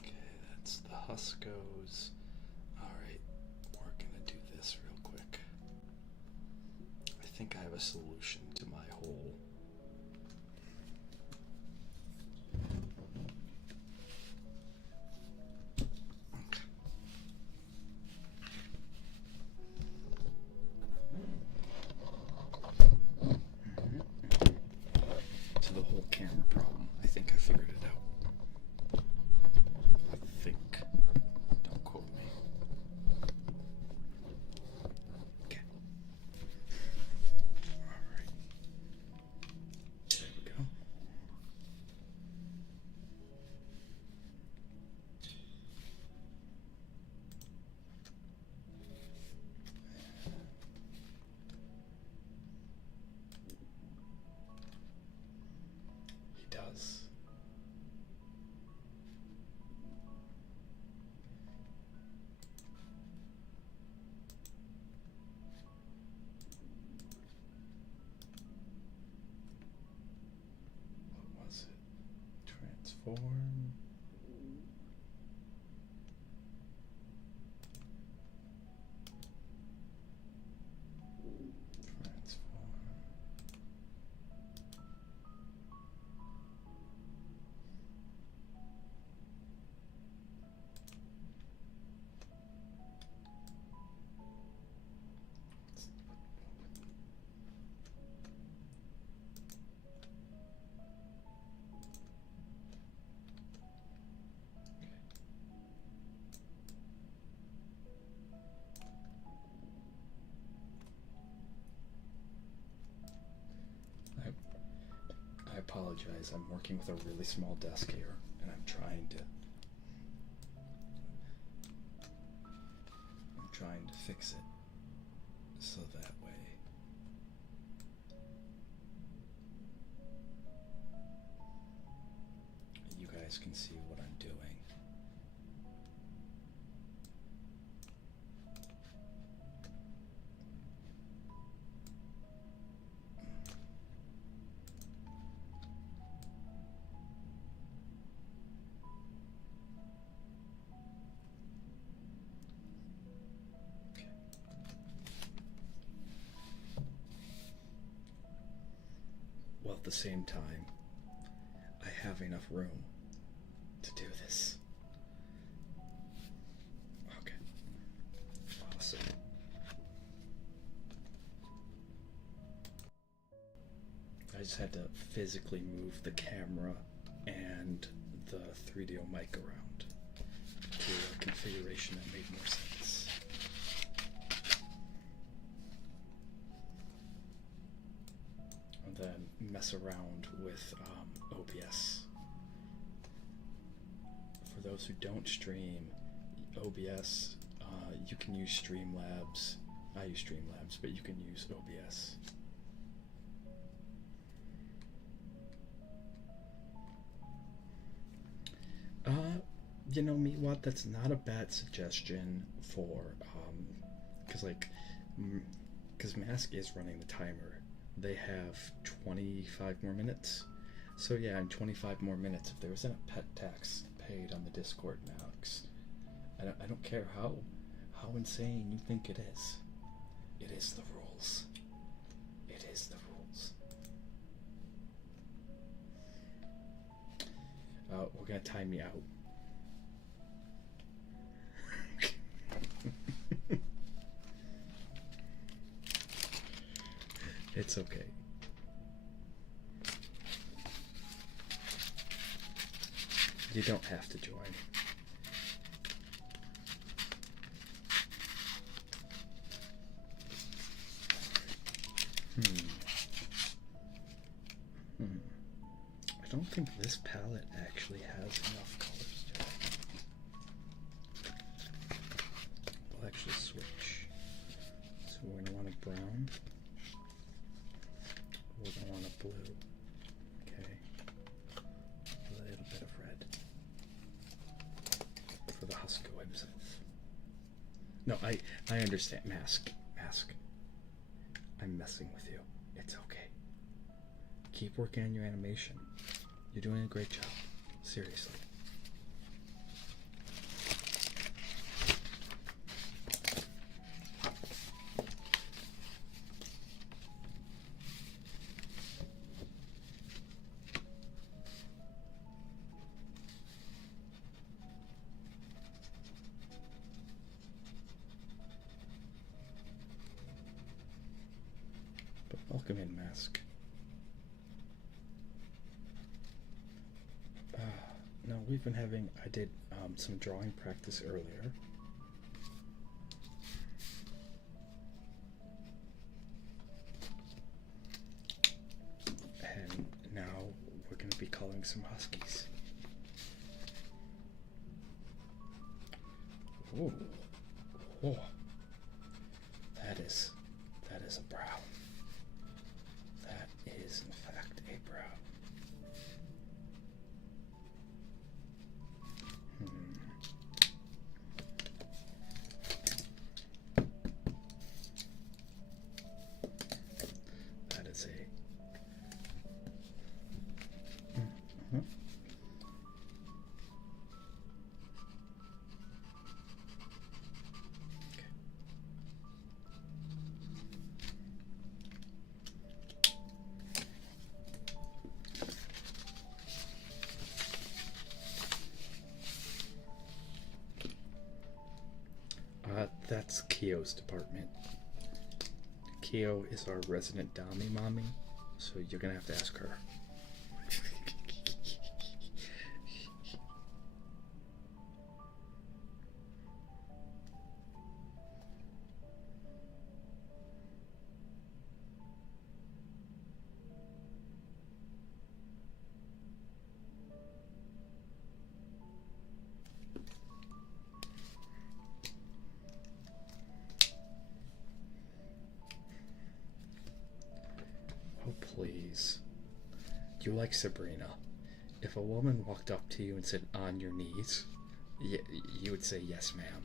Okay, that's the Huskos. Alright, we're gonna do this real quick. I think I have a solution to my whole. To the whole camera problem. I think I figured it out. I think. Don't quote me. Okay. Alright. There we go. He does. What was it? Transform. Transform. I apologize. I'm working with a really small desk here, and I'm trying to fix it so that way you guys can see what I'm doing. While at the same time, I have enough room to do this. Okay. Awesome. I just had to physically move the camera and the 3DO mic around to a configuration that made more sense. And then mess around with OBS. For those who don't stream OBS, you can use Streamlabs. I use Streamlabs, but you can use OBS. You know, Meatwad, that's not a bad suggestion for, because Mask is running the timer. They have 25 more minutes. So yeah, in 25 more minutes, if there isn't a pet tax paid on the Discord, Max, I don't care how insane you think it is. It is the rules. It is the rules. We're gonna time you out. It's okay. You don't have to join. I don't think this palette actually has enough colors to it. We'll actually switch. So we're going to want a brown. We're going to want a blue. Okay. A little bit of red. For the Husco himself. No, I understand. Mask. I'm messing with you. It's okay. Keep working on your animation. You're doing a great job. Seriously. But welcome in, Mask. No, we've been having, I did some drawing practice earlier. And now we're going to be coloring some huskies. Ooh. Oh. That is a brow. That is in fact a brow. That is a that's Kyo's department. Kyo is our resident Dami mommy, so you're gonna have to ask her. Oh, please. You like Sabrina. If a woman walked up to you and said, "On your knees," you would say, "Yes, ma'am."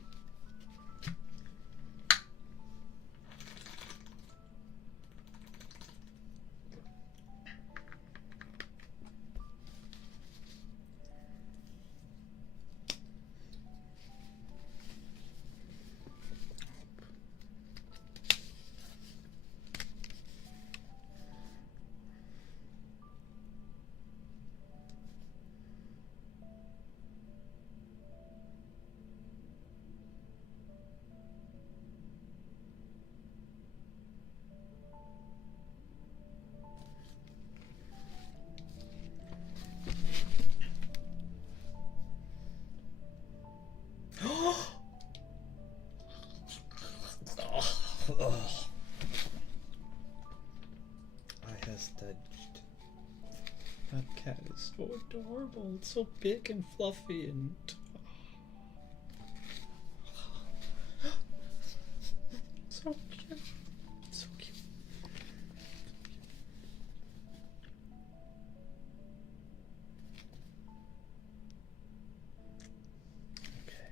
I has touched. That cat is so adorable. It's so big and fluffy and so cute. So cute. Okay.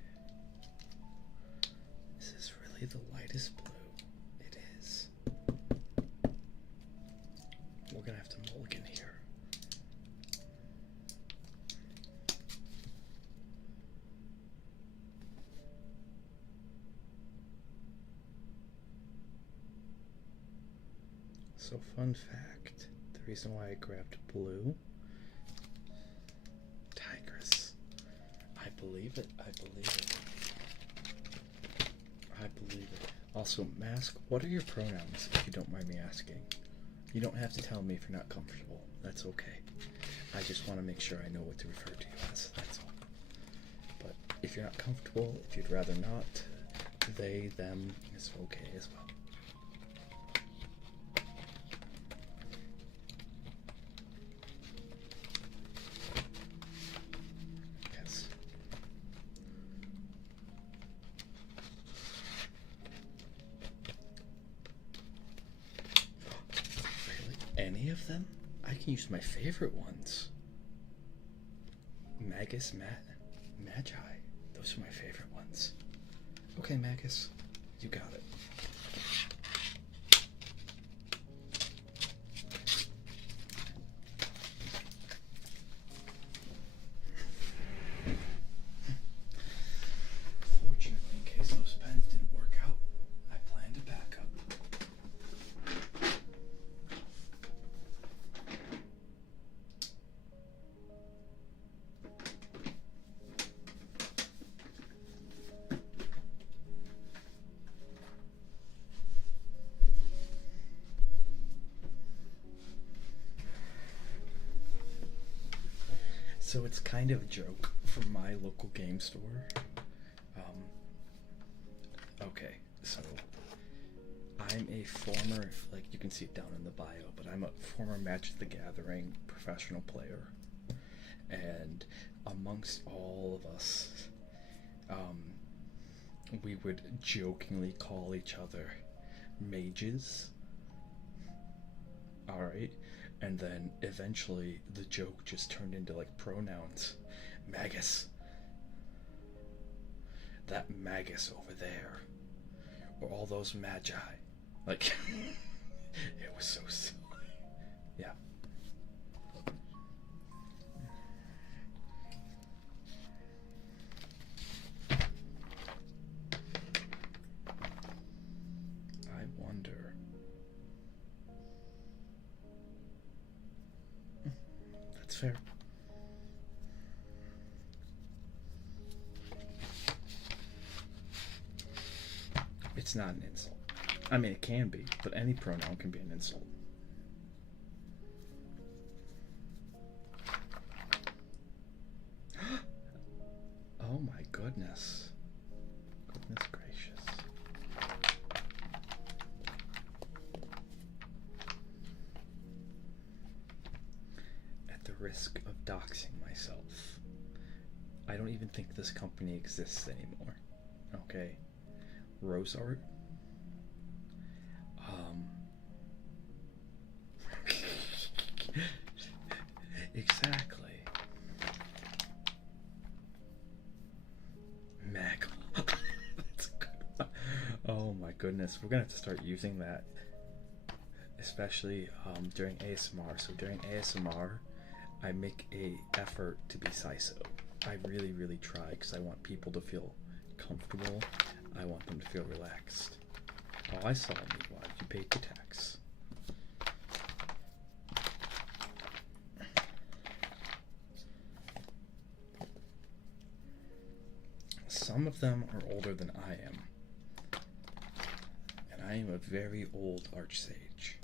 This is really the lightest blue. It is. We're gonna have to mulligan here. So fun fact, the reason why I grabbed blue, tiger. believe it. I believe it. I believe it. Also, Mask, what are your pronouns, if you don't mind me asking? You don't have to tell me if you're not comfortable. That's okay. I just want to make sure I know what to refer to you as. That's all. But if you're not comfortable, if you'd rather not, they, them is okay as well. Yes. Really? Any of them? I can use my favorite ones. Magus, Magi. Those are my favorite ones. Okay, Magus, you got it. Fortunately, in case those pens didn't work out, I planned a backup. So it's kind of a joke from my local game store. Okay, so I'm a former, like you can see it down in the bio, but I'm a former Magic the Gathering professional player. And amongst all of us, we would jokingly call each other mages. Alright? And then eventually the joke just turned into like pronouns. Magus. That Magus over there. Or all those magi. Like, it was so silly. Yeah. I wonder. That's fair. It's not an insult. I mean, it can be, but any pronoun can be an insult. Oh my goodness. Goodness gracious. At the risk of doxing myself, I don't even think this company exists anymore. Okay? Rose art. Exactly. Mag. That's a good one. Oh my goodness, we're gonna have to start using that, especially during ASMR. So during ASMR, I make a effort to be CISO. I really try because I want people to feel comfortable. I want them to feel relaxed. Oh, I saw me. Why you paid the tax? Some of them are older than I am, and I am a very old archsage.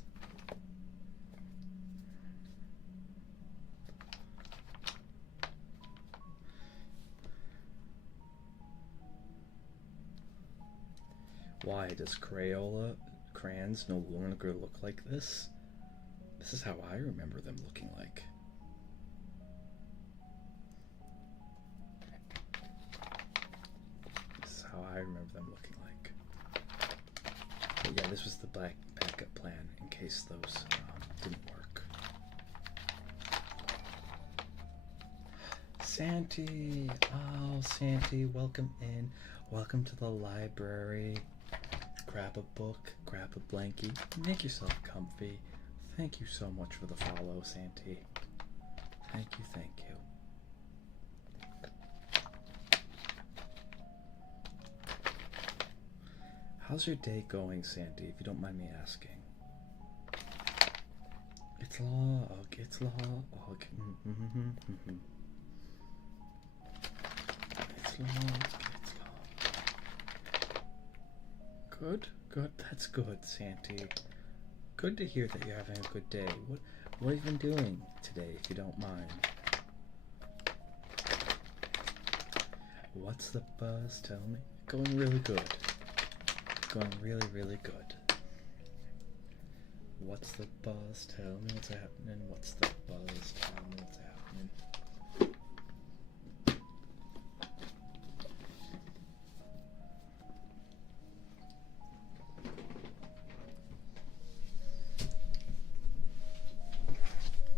Why does crayons no longer look like this? This is how I remember them looking like. This is how I remember them looking like. But yeah, this was the backup plan in case those didn't work. Santi! Oh, Santi, welcome in. Welcome to the library. Grab a book, grab a blankie, make yourself comfy. Thank you so much for the follow, Santi. Thank you, thank you. How's your day going, Santi, if you don't mind me asking? It's log, it's log. Good, good. That's good, Santi. Good to hear that you're having a good day. What have you been doing today, if you don't mind? What's the buzz? Tell me. Going really good. Going really, really good. What's the buzz? Tell me what's happening. What's the buzz? Tell me what's happening.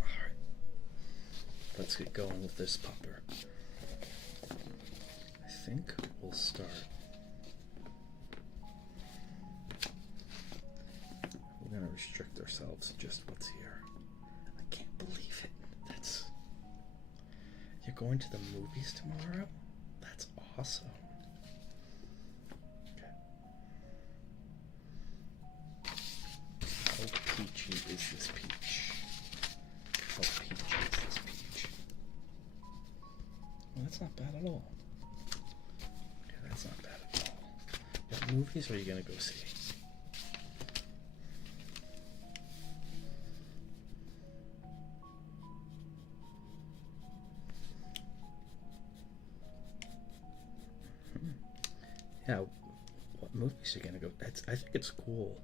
Alright. Let's get going with this pupper. I think we'll start. We're gonna restrict ourselves to just what's here. I can't believe it. You're going to the movies tomorrow? That's awesome. Okay. How peachy is this peach? How peachy is this peach? Well, that's not bad at all. Yeah, that's not bad at all. What movies are you gonna go see? Yeah, what movies are you gonna go? I think it's cool.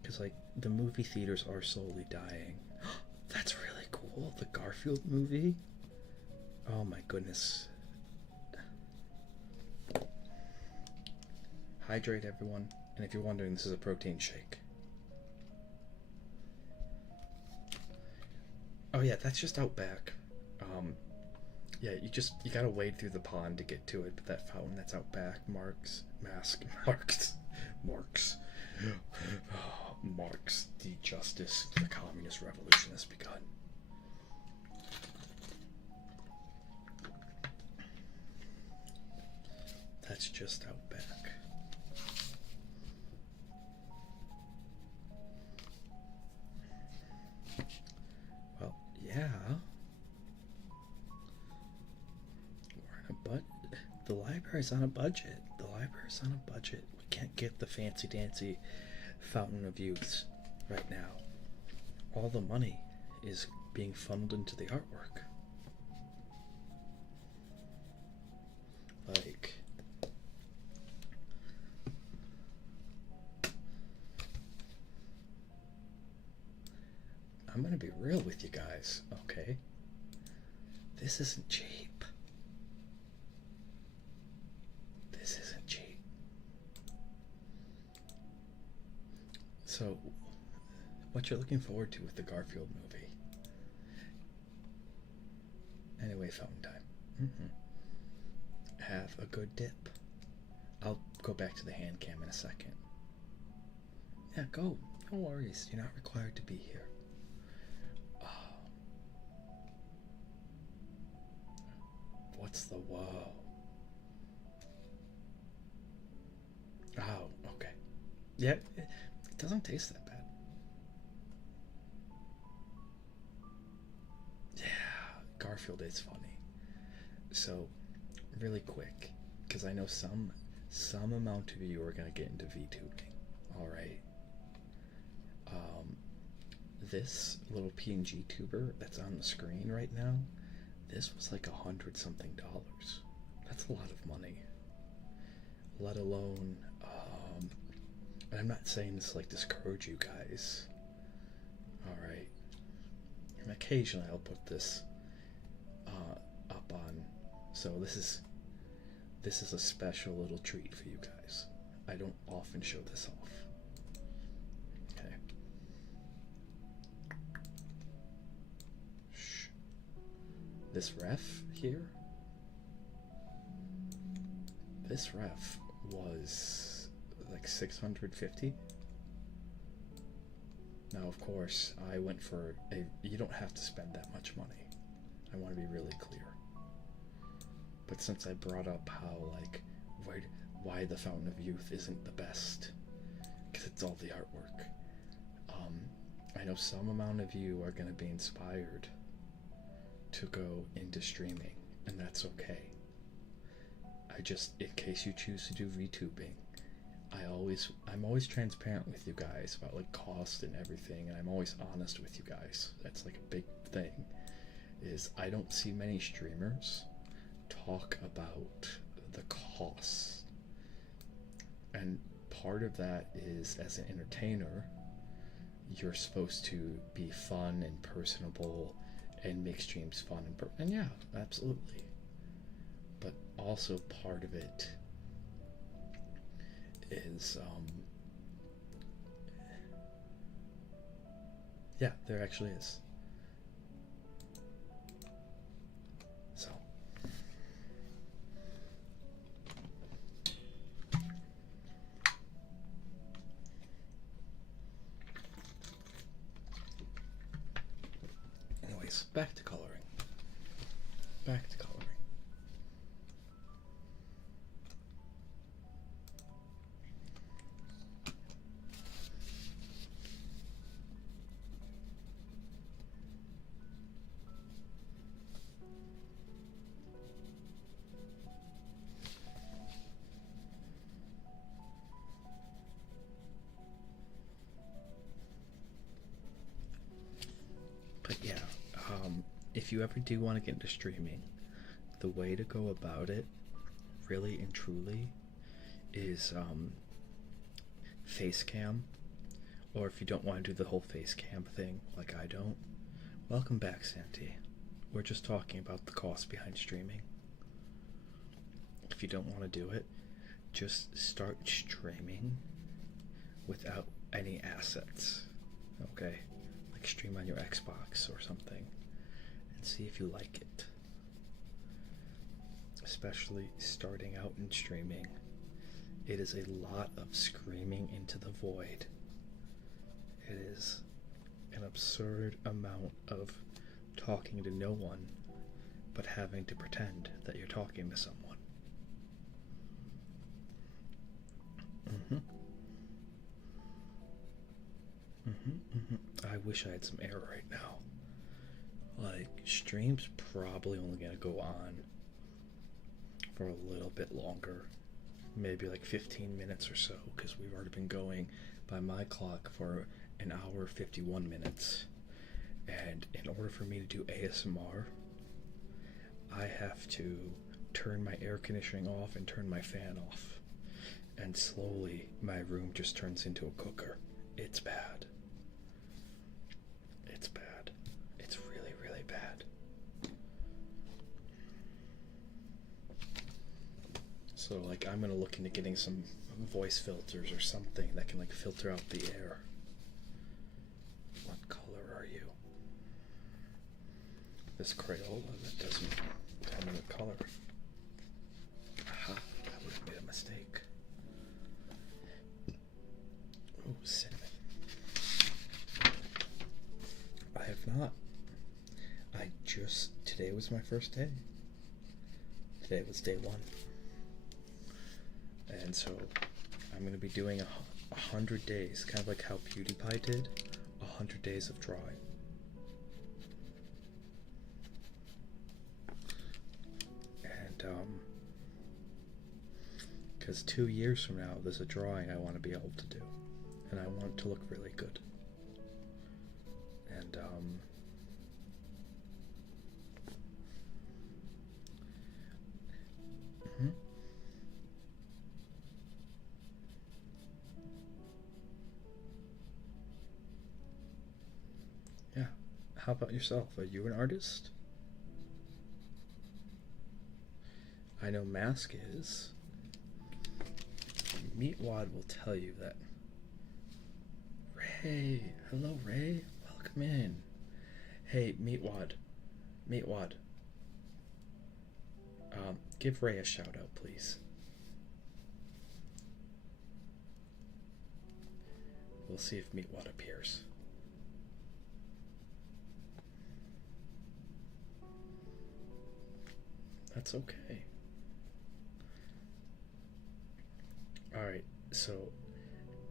Because like the movie theaters are slowly dying. That's really cool. The Garfield movie. Oh my goodness. Hydrate, everyone. And if you're wondering, this is a protein shake. Oh yeah, that's just out back. Yeah, you gotta wade through the pond to get to it, but that fountain that's out back marks the justice the communist revolution has begun. That's just out back. Well, yeah. But the library's on a budget. The library's on a budget. We can't get the fancy dancy Fountain of Youths right now. All the money is being funneled into the artwork. Like, I'm gonna be real with you guys, okay? This isn't cheap. This isn't cheap. So, what you're looking forward to with the Garfield movie? Anyway, fountain time. Have a good dip. I'll go back to the hand cam in a second. Yeah, go. No worries. You're not required to be here. What's the whoa? Oh, okay. Yeah, it doesn't taste that bad. Yeah, Garfield is funny. So, really quick, because I know some amount of you are gonna get into VTubing. All right. This little PNG tuber that's on the screen right now, this was like $100-something. That's a lot of money. Let alone, and I'm not saying this to like discourage you guys. All right. And occasionally I'll put this up on. So this is a special little treat for you guys. I don't often show this off. Okay. Shh. This ref here. This ref was like $650. Now, of course, I went for a. You don't have to spend that much money. I want to be really clear. But since I brought up how like why the Fountain of Youth isn't the best, because it's all the artwork. I know some amount of you are going to be inspired to go into streaming and that's okay. I just, in case you choose to do VTubing, I'm always transparent with you guys about like cost and everything, and I'm always honest with you guys. That's like a big thing. Is I don't see many streamers talk about the costs, and part of that is, as an entertainer, you're supposed to be fun and personable and make streams fun and yeah, absolutely. But also part of it is yeah, there actually is. So anyways, back to coloring. Back to coloring. But yeah, if you ever do want to get into streaming, the way to go about it, really and truly, is face cam. Or if you don't want to do the whole face cam thing, like I don't, welcome back, Santi. We're just talking about the cost behind streaming. If you don't want to do it, just start streaming without any assets. Okay? Like stream on your Xbox or something and see if you like it. Especially starting out in streaming, it is a lot of screaming into the void. It is an absurd amount of talking to no one, but having to pretend that you're talking to someone. I wish I had some air right now. Like, stream's probably only gonna go on for a little bit longer, maybe like 15 minutes or so, because we've already been going by my clock for an hour 51 minutes. And in order for me to do ASMR, I have to turn my air conditioning off and turn my fan off, and slowly my room just turns into a cooker. It's bad. It's bad. It's really, really bad. So like, I'm gonna look into getting some voice filters or something that can like filter out the air. What color are you? This Crayola that doesn't tell me what color. Aha, I would have made a mistake. Oh, cinnamon. I have not. Today was my first day. Today was day one. And so I'm going to be doing 100 days, kind of like how PewDiePie did, 100 days of drawing. And because 2 years from now, there's a drawing I want to be able to do, and I want it to look really good. And yeah. How about yourself? Are you an artist? I know Mask is. Meatwad will tell you that. Ray, hello Ray, welcome in. Hey, Meatwad. Give Ray a shout out, please. We'll see if Meatwad appears. That's okay. Alright, so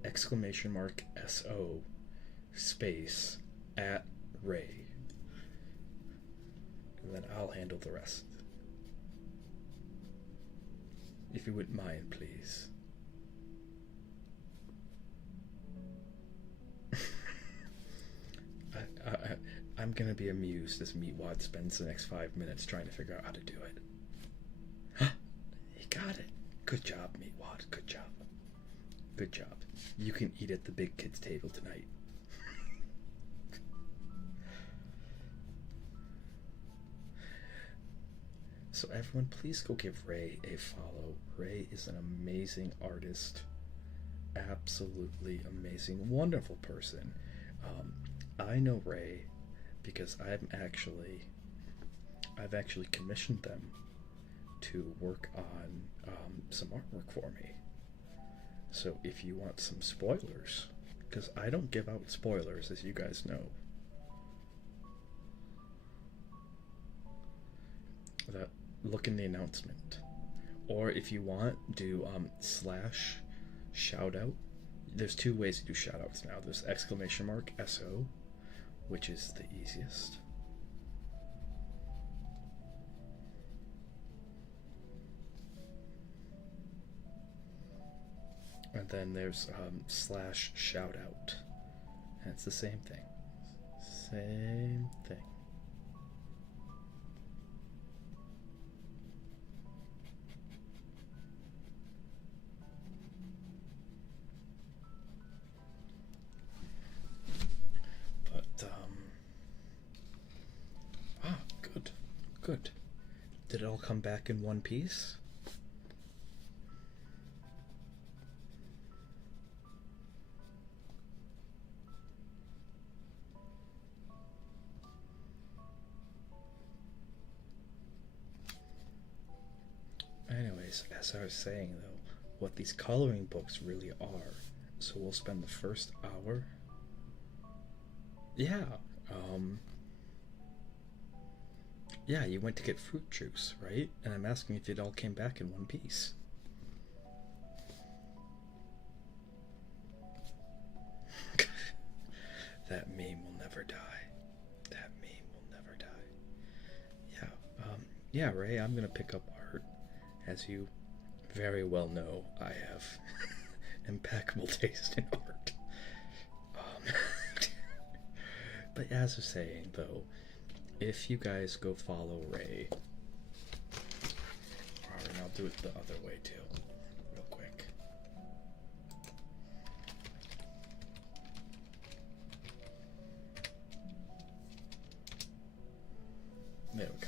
exclamation mark SO space at Ray. And then I'll handle the rest. If you wouldn't mind, please. I'm gonna be amused as Meatwad spends the next 5 minutes trying to figure out how to do it. He got it. Good job, Meatwad. Good job. Good job. You can eat at the big kids' table tonight. So everyone, please go give Ray a follow. Ray is an amazing artist. Absolutely amazing, wonderful person. I know Ray because I've actually commissioned them to work on some artwork for me. So if you want some spoilers, because I don't give out spoilers, as you guys know. Look in the announcement, or if you want, do slash shout out. There's two ways to do shout outs now. There's exclamation mark SO, which is the easiest. And then there's slash shout out, and it's the same thing. Same thing. Good. Did it all come back in one piece? Anyways, as I was saying though, what these coloring books really are. So we'll spend the first hour. Yeah. Yeah, you went to get fruit juice, right? And I'm asking if it all came back in one piece. That meme will never die. That meme will never die. Yeah, yeah, Ray, I'm gonna pick up art. As you very well know, I have impeccable taste in art. But as I was saying, though, if you guys go follow Ray, and I'll do it the other way too, real quick. There we go.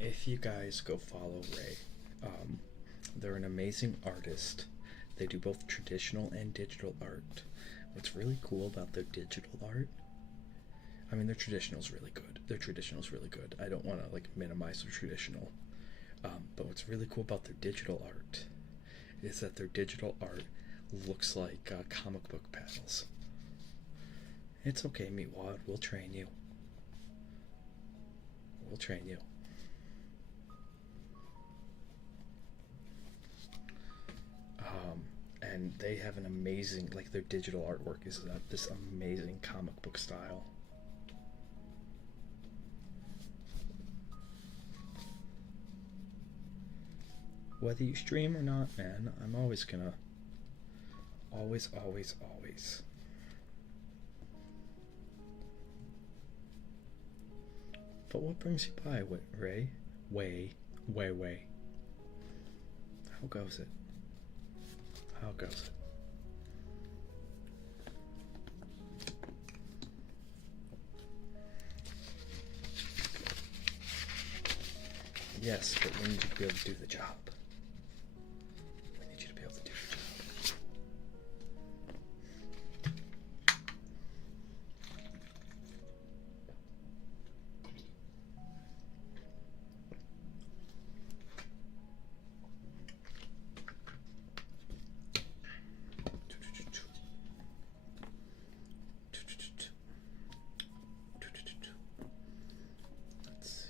If you guys go follow Ray, they're an amazing artist. They do both traditional and digital art. What's really cool about their digital art, I mean, their traditional is really good. Their traditional is really good. I don't want to like minimize their traditional, but what's really cool about their digital art is that their digital art looks like comic book panels. It's okay, Meatwad. We'll train you. We'll train you. And they have an amazing, like their digital artwork is this amazing comic book style. Whether you stream or not, man, I'm always gonna, always. But what brings you by, Ray? Way. How goes it? How goes it? Yes, but we need you to be able to do the job. We need you to be able to do the job. Let's see.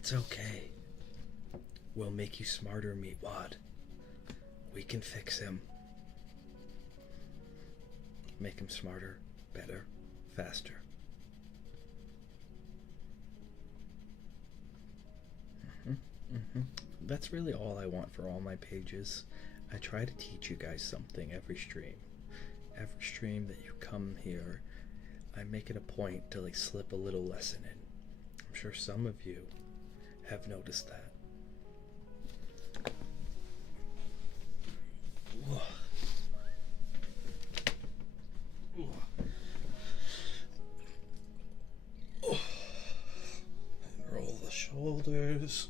It's okay. We'll make you smarter, Meatwad. We can fix him. Make him smarter, better, faster. That's really all I want for all my pages. I try to teach you guys something every stream. Every stream that you come here, I make it a point to like slip a little lesson in. I'm sure some of you have noticed that. And roll the shoulders.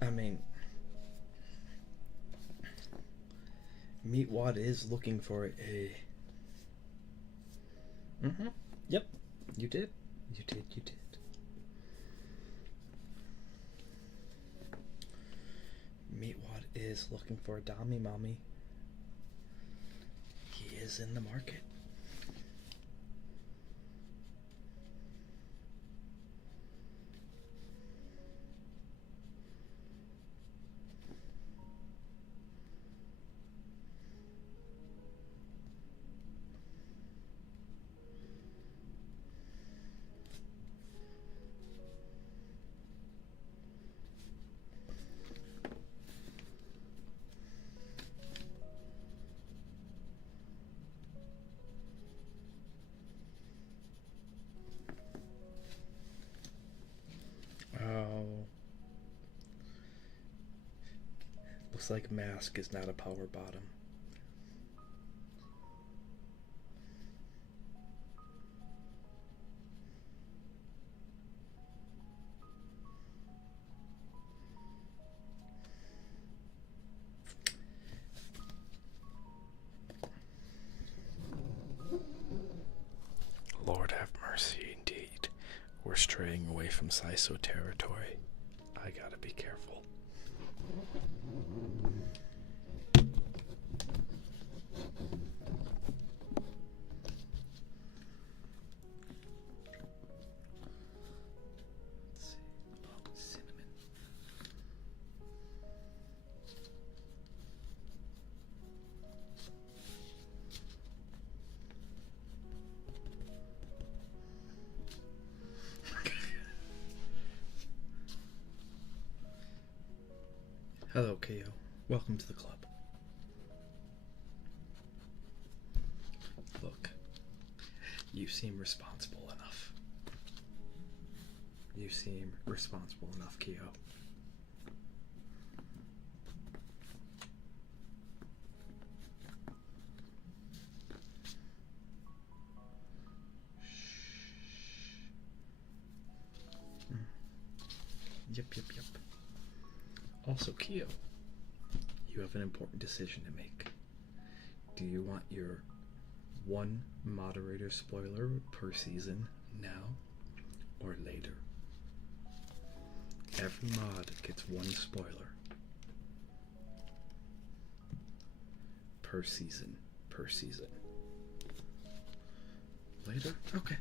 I mean, Meatwad is looking for a. Yep, you did. You did. Meatwad is looking for a Dami Mommy. He is in the market. Looks like Mask is not a power bottom. Lord have mercy indeed. We're straying away from Syso territory. I gotta be careful. Hello, KO. Welcome to the club. Look, you seem responsible enough. You seem responsible enough, KO. Yep. Also, Kyo, you have an important decision to make. Do you want your one moderator spoiler per season now or later? Every mod gets one spoiler per season. Later? Okay.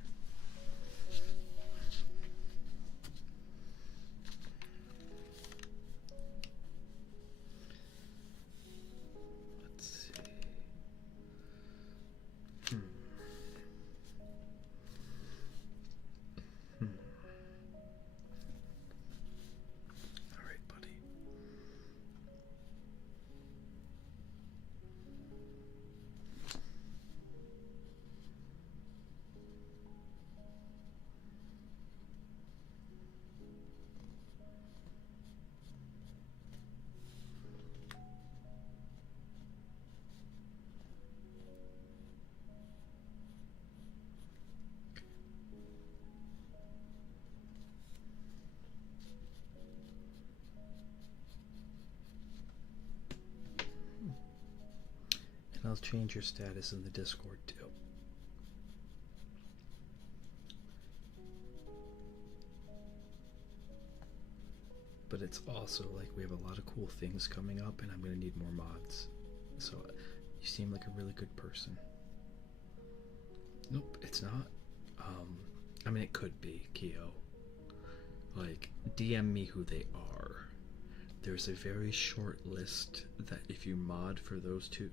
And I'll change your status in the Discord too. But it's also like we have a lot of cool things coming up and I'm going to need more mods. So you seem like a really good person. Nope, it's not. I mean, it could be Keo. Like, DM me who they are. There's a very short list that if you mod for those two,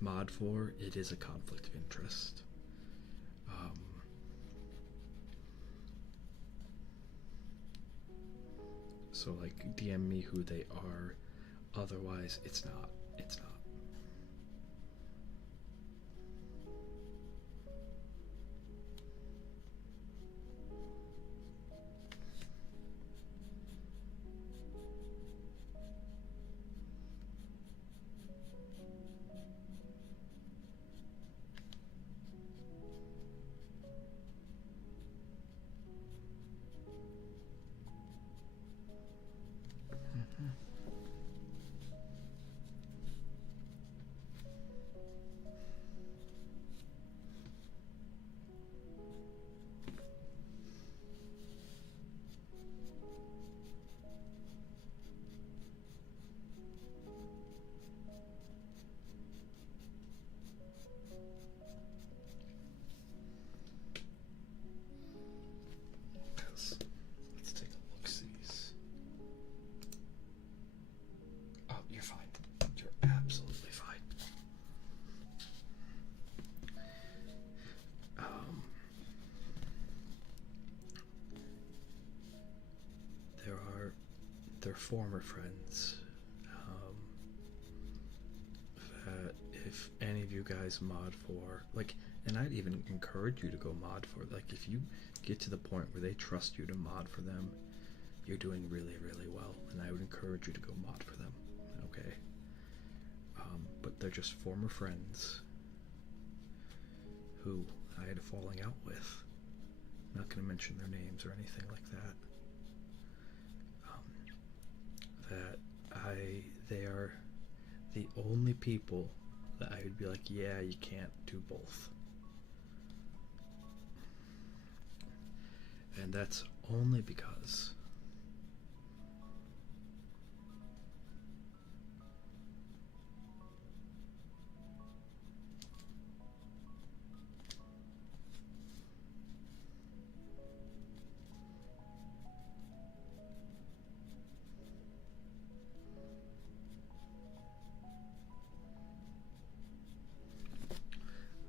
mod for, it is a conflict of interest. So, like, DM me who they are. Otherwise, it's not. It's not. Let's take a look. Sees. Oh, you're fine. You're absolutely fine. They're former friends. That if any of you guys mod for, like, and I'd even encourage you to go mod for, like, if you get to the point where they trust you to mod for them, you're doing really, really well, and I would encourage you to go mod for them, okay? But they're just former friends who I had a falling out with. I'm not going to mention their names or anything like that. They are the only people that I would be like, yeah, you can't do both. And that's only because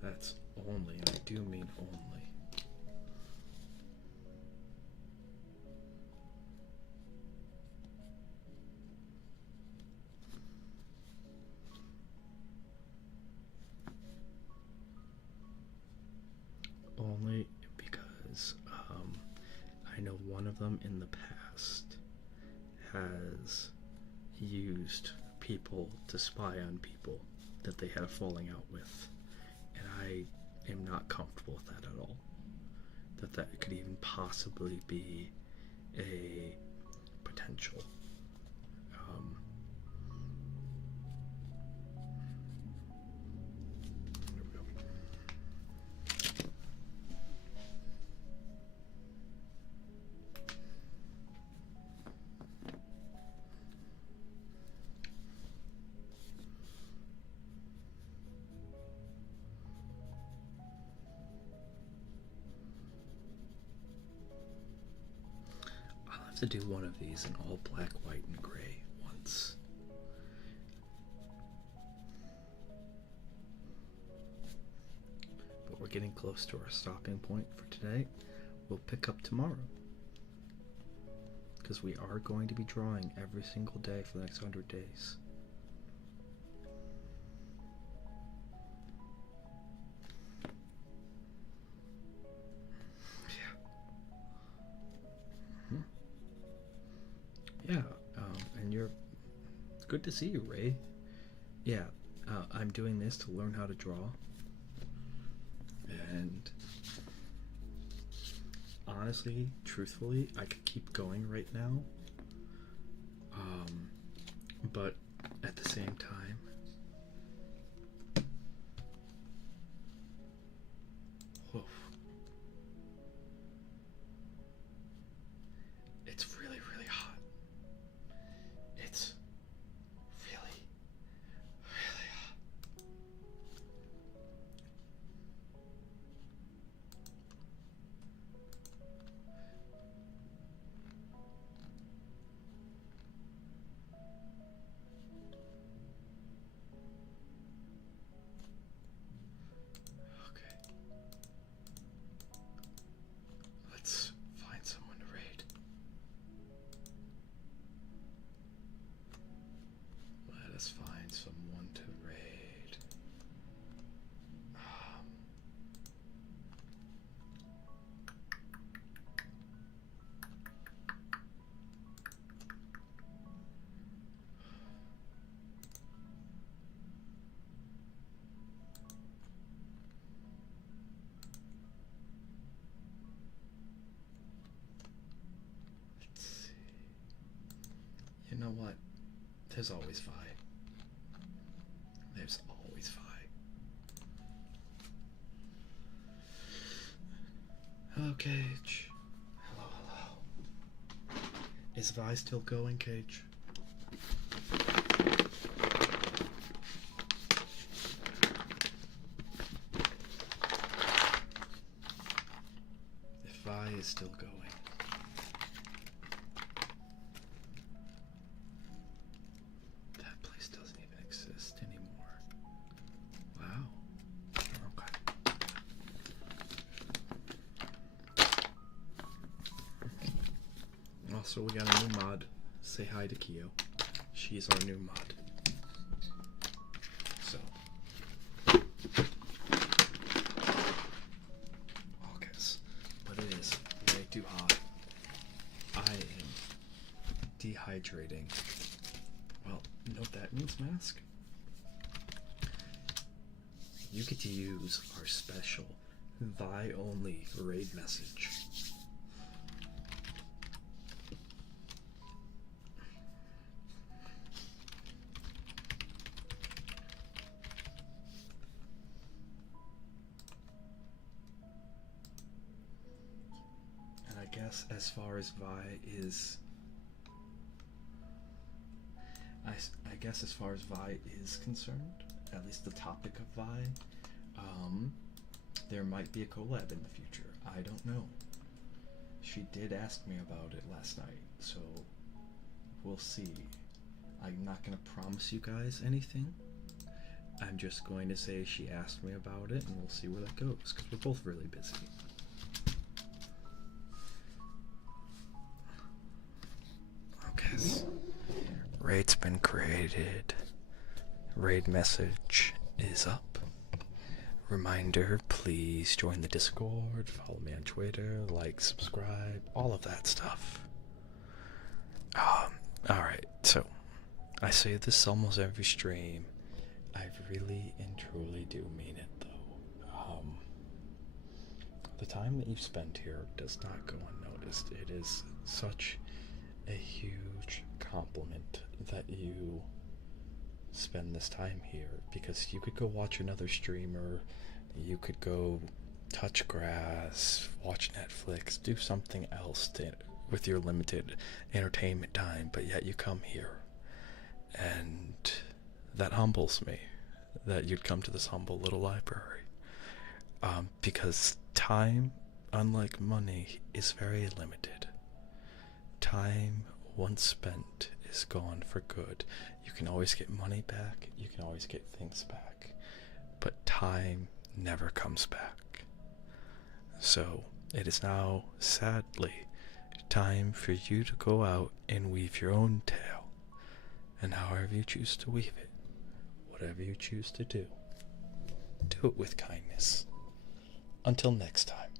that's only, and I do mean only. Only because I know one of them in the past has used people to spy on people that they had a falling out with, and I am not comfortable with that at all. That could even possibly be a potential. There we go. I'll have to do one of these in all black, white, and gray once. But we're getting close to our stopping point for today. We'll pick up tomorrow, because we are going to be drawing every single day for the next 100 days. Yeah, and you're good to see you, Ray. Yeah, I'm doing this to learn how to draw, and honestly, truthfully, I could keep going right now, but at the same time, woof, it's really, really hot. It's really, really hot. us find someone to raid. Let's see. You know what? There's always Vi. There's always Vi. Hello, Cage. Hello, hello. Is Vi still going, Cage? If Vi is still going. That place doesn't even exist anymore. Wow. Okay. Also, we got a new mod. Say hi to Kyo. She's our new mod. So. August. But it is way too hot. I am dehydrating. Well, you know what that means, Mask? You get to use our special Vi only raid message. And I guess as far as Vi is I guess as far as Vi is concerned, at least the topic of Vi, there might be a collab in the future. I don't know. She did ask me about it last night, so we'll see. I'm not going to promise you guys anything. I'm just going to say she asked me about it, and we'll see where that goes, because we're both really busy. Okay, so raid's been created. Raid message is up. Reminder, please join the Discord, follow me on Twitter, like, subscribe, all of that stuff. Alright, so I say this almost every stream. I really and truly do mean it, though. The time that you spend here does not go unnoticed. It is such a huge compliment that you spend this time here, because you could go watch another streamer, you could go touch grass, watch Netflix, do something else with your limited entertainment time, but yet you come here, and that humbles me that you'd come to this humble little library, because time, unlike money, is very limited. Time once spent is gone for good. You can always get money back, you can always get things back, but time never comes back. So it is now, sadly, time for you to go out and weave your own tale, and however you choose to weave it, whatever you choose to do it with kindness. Until next time.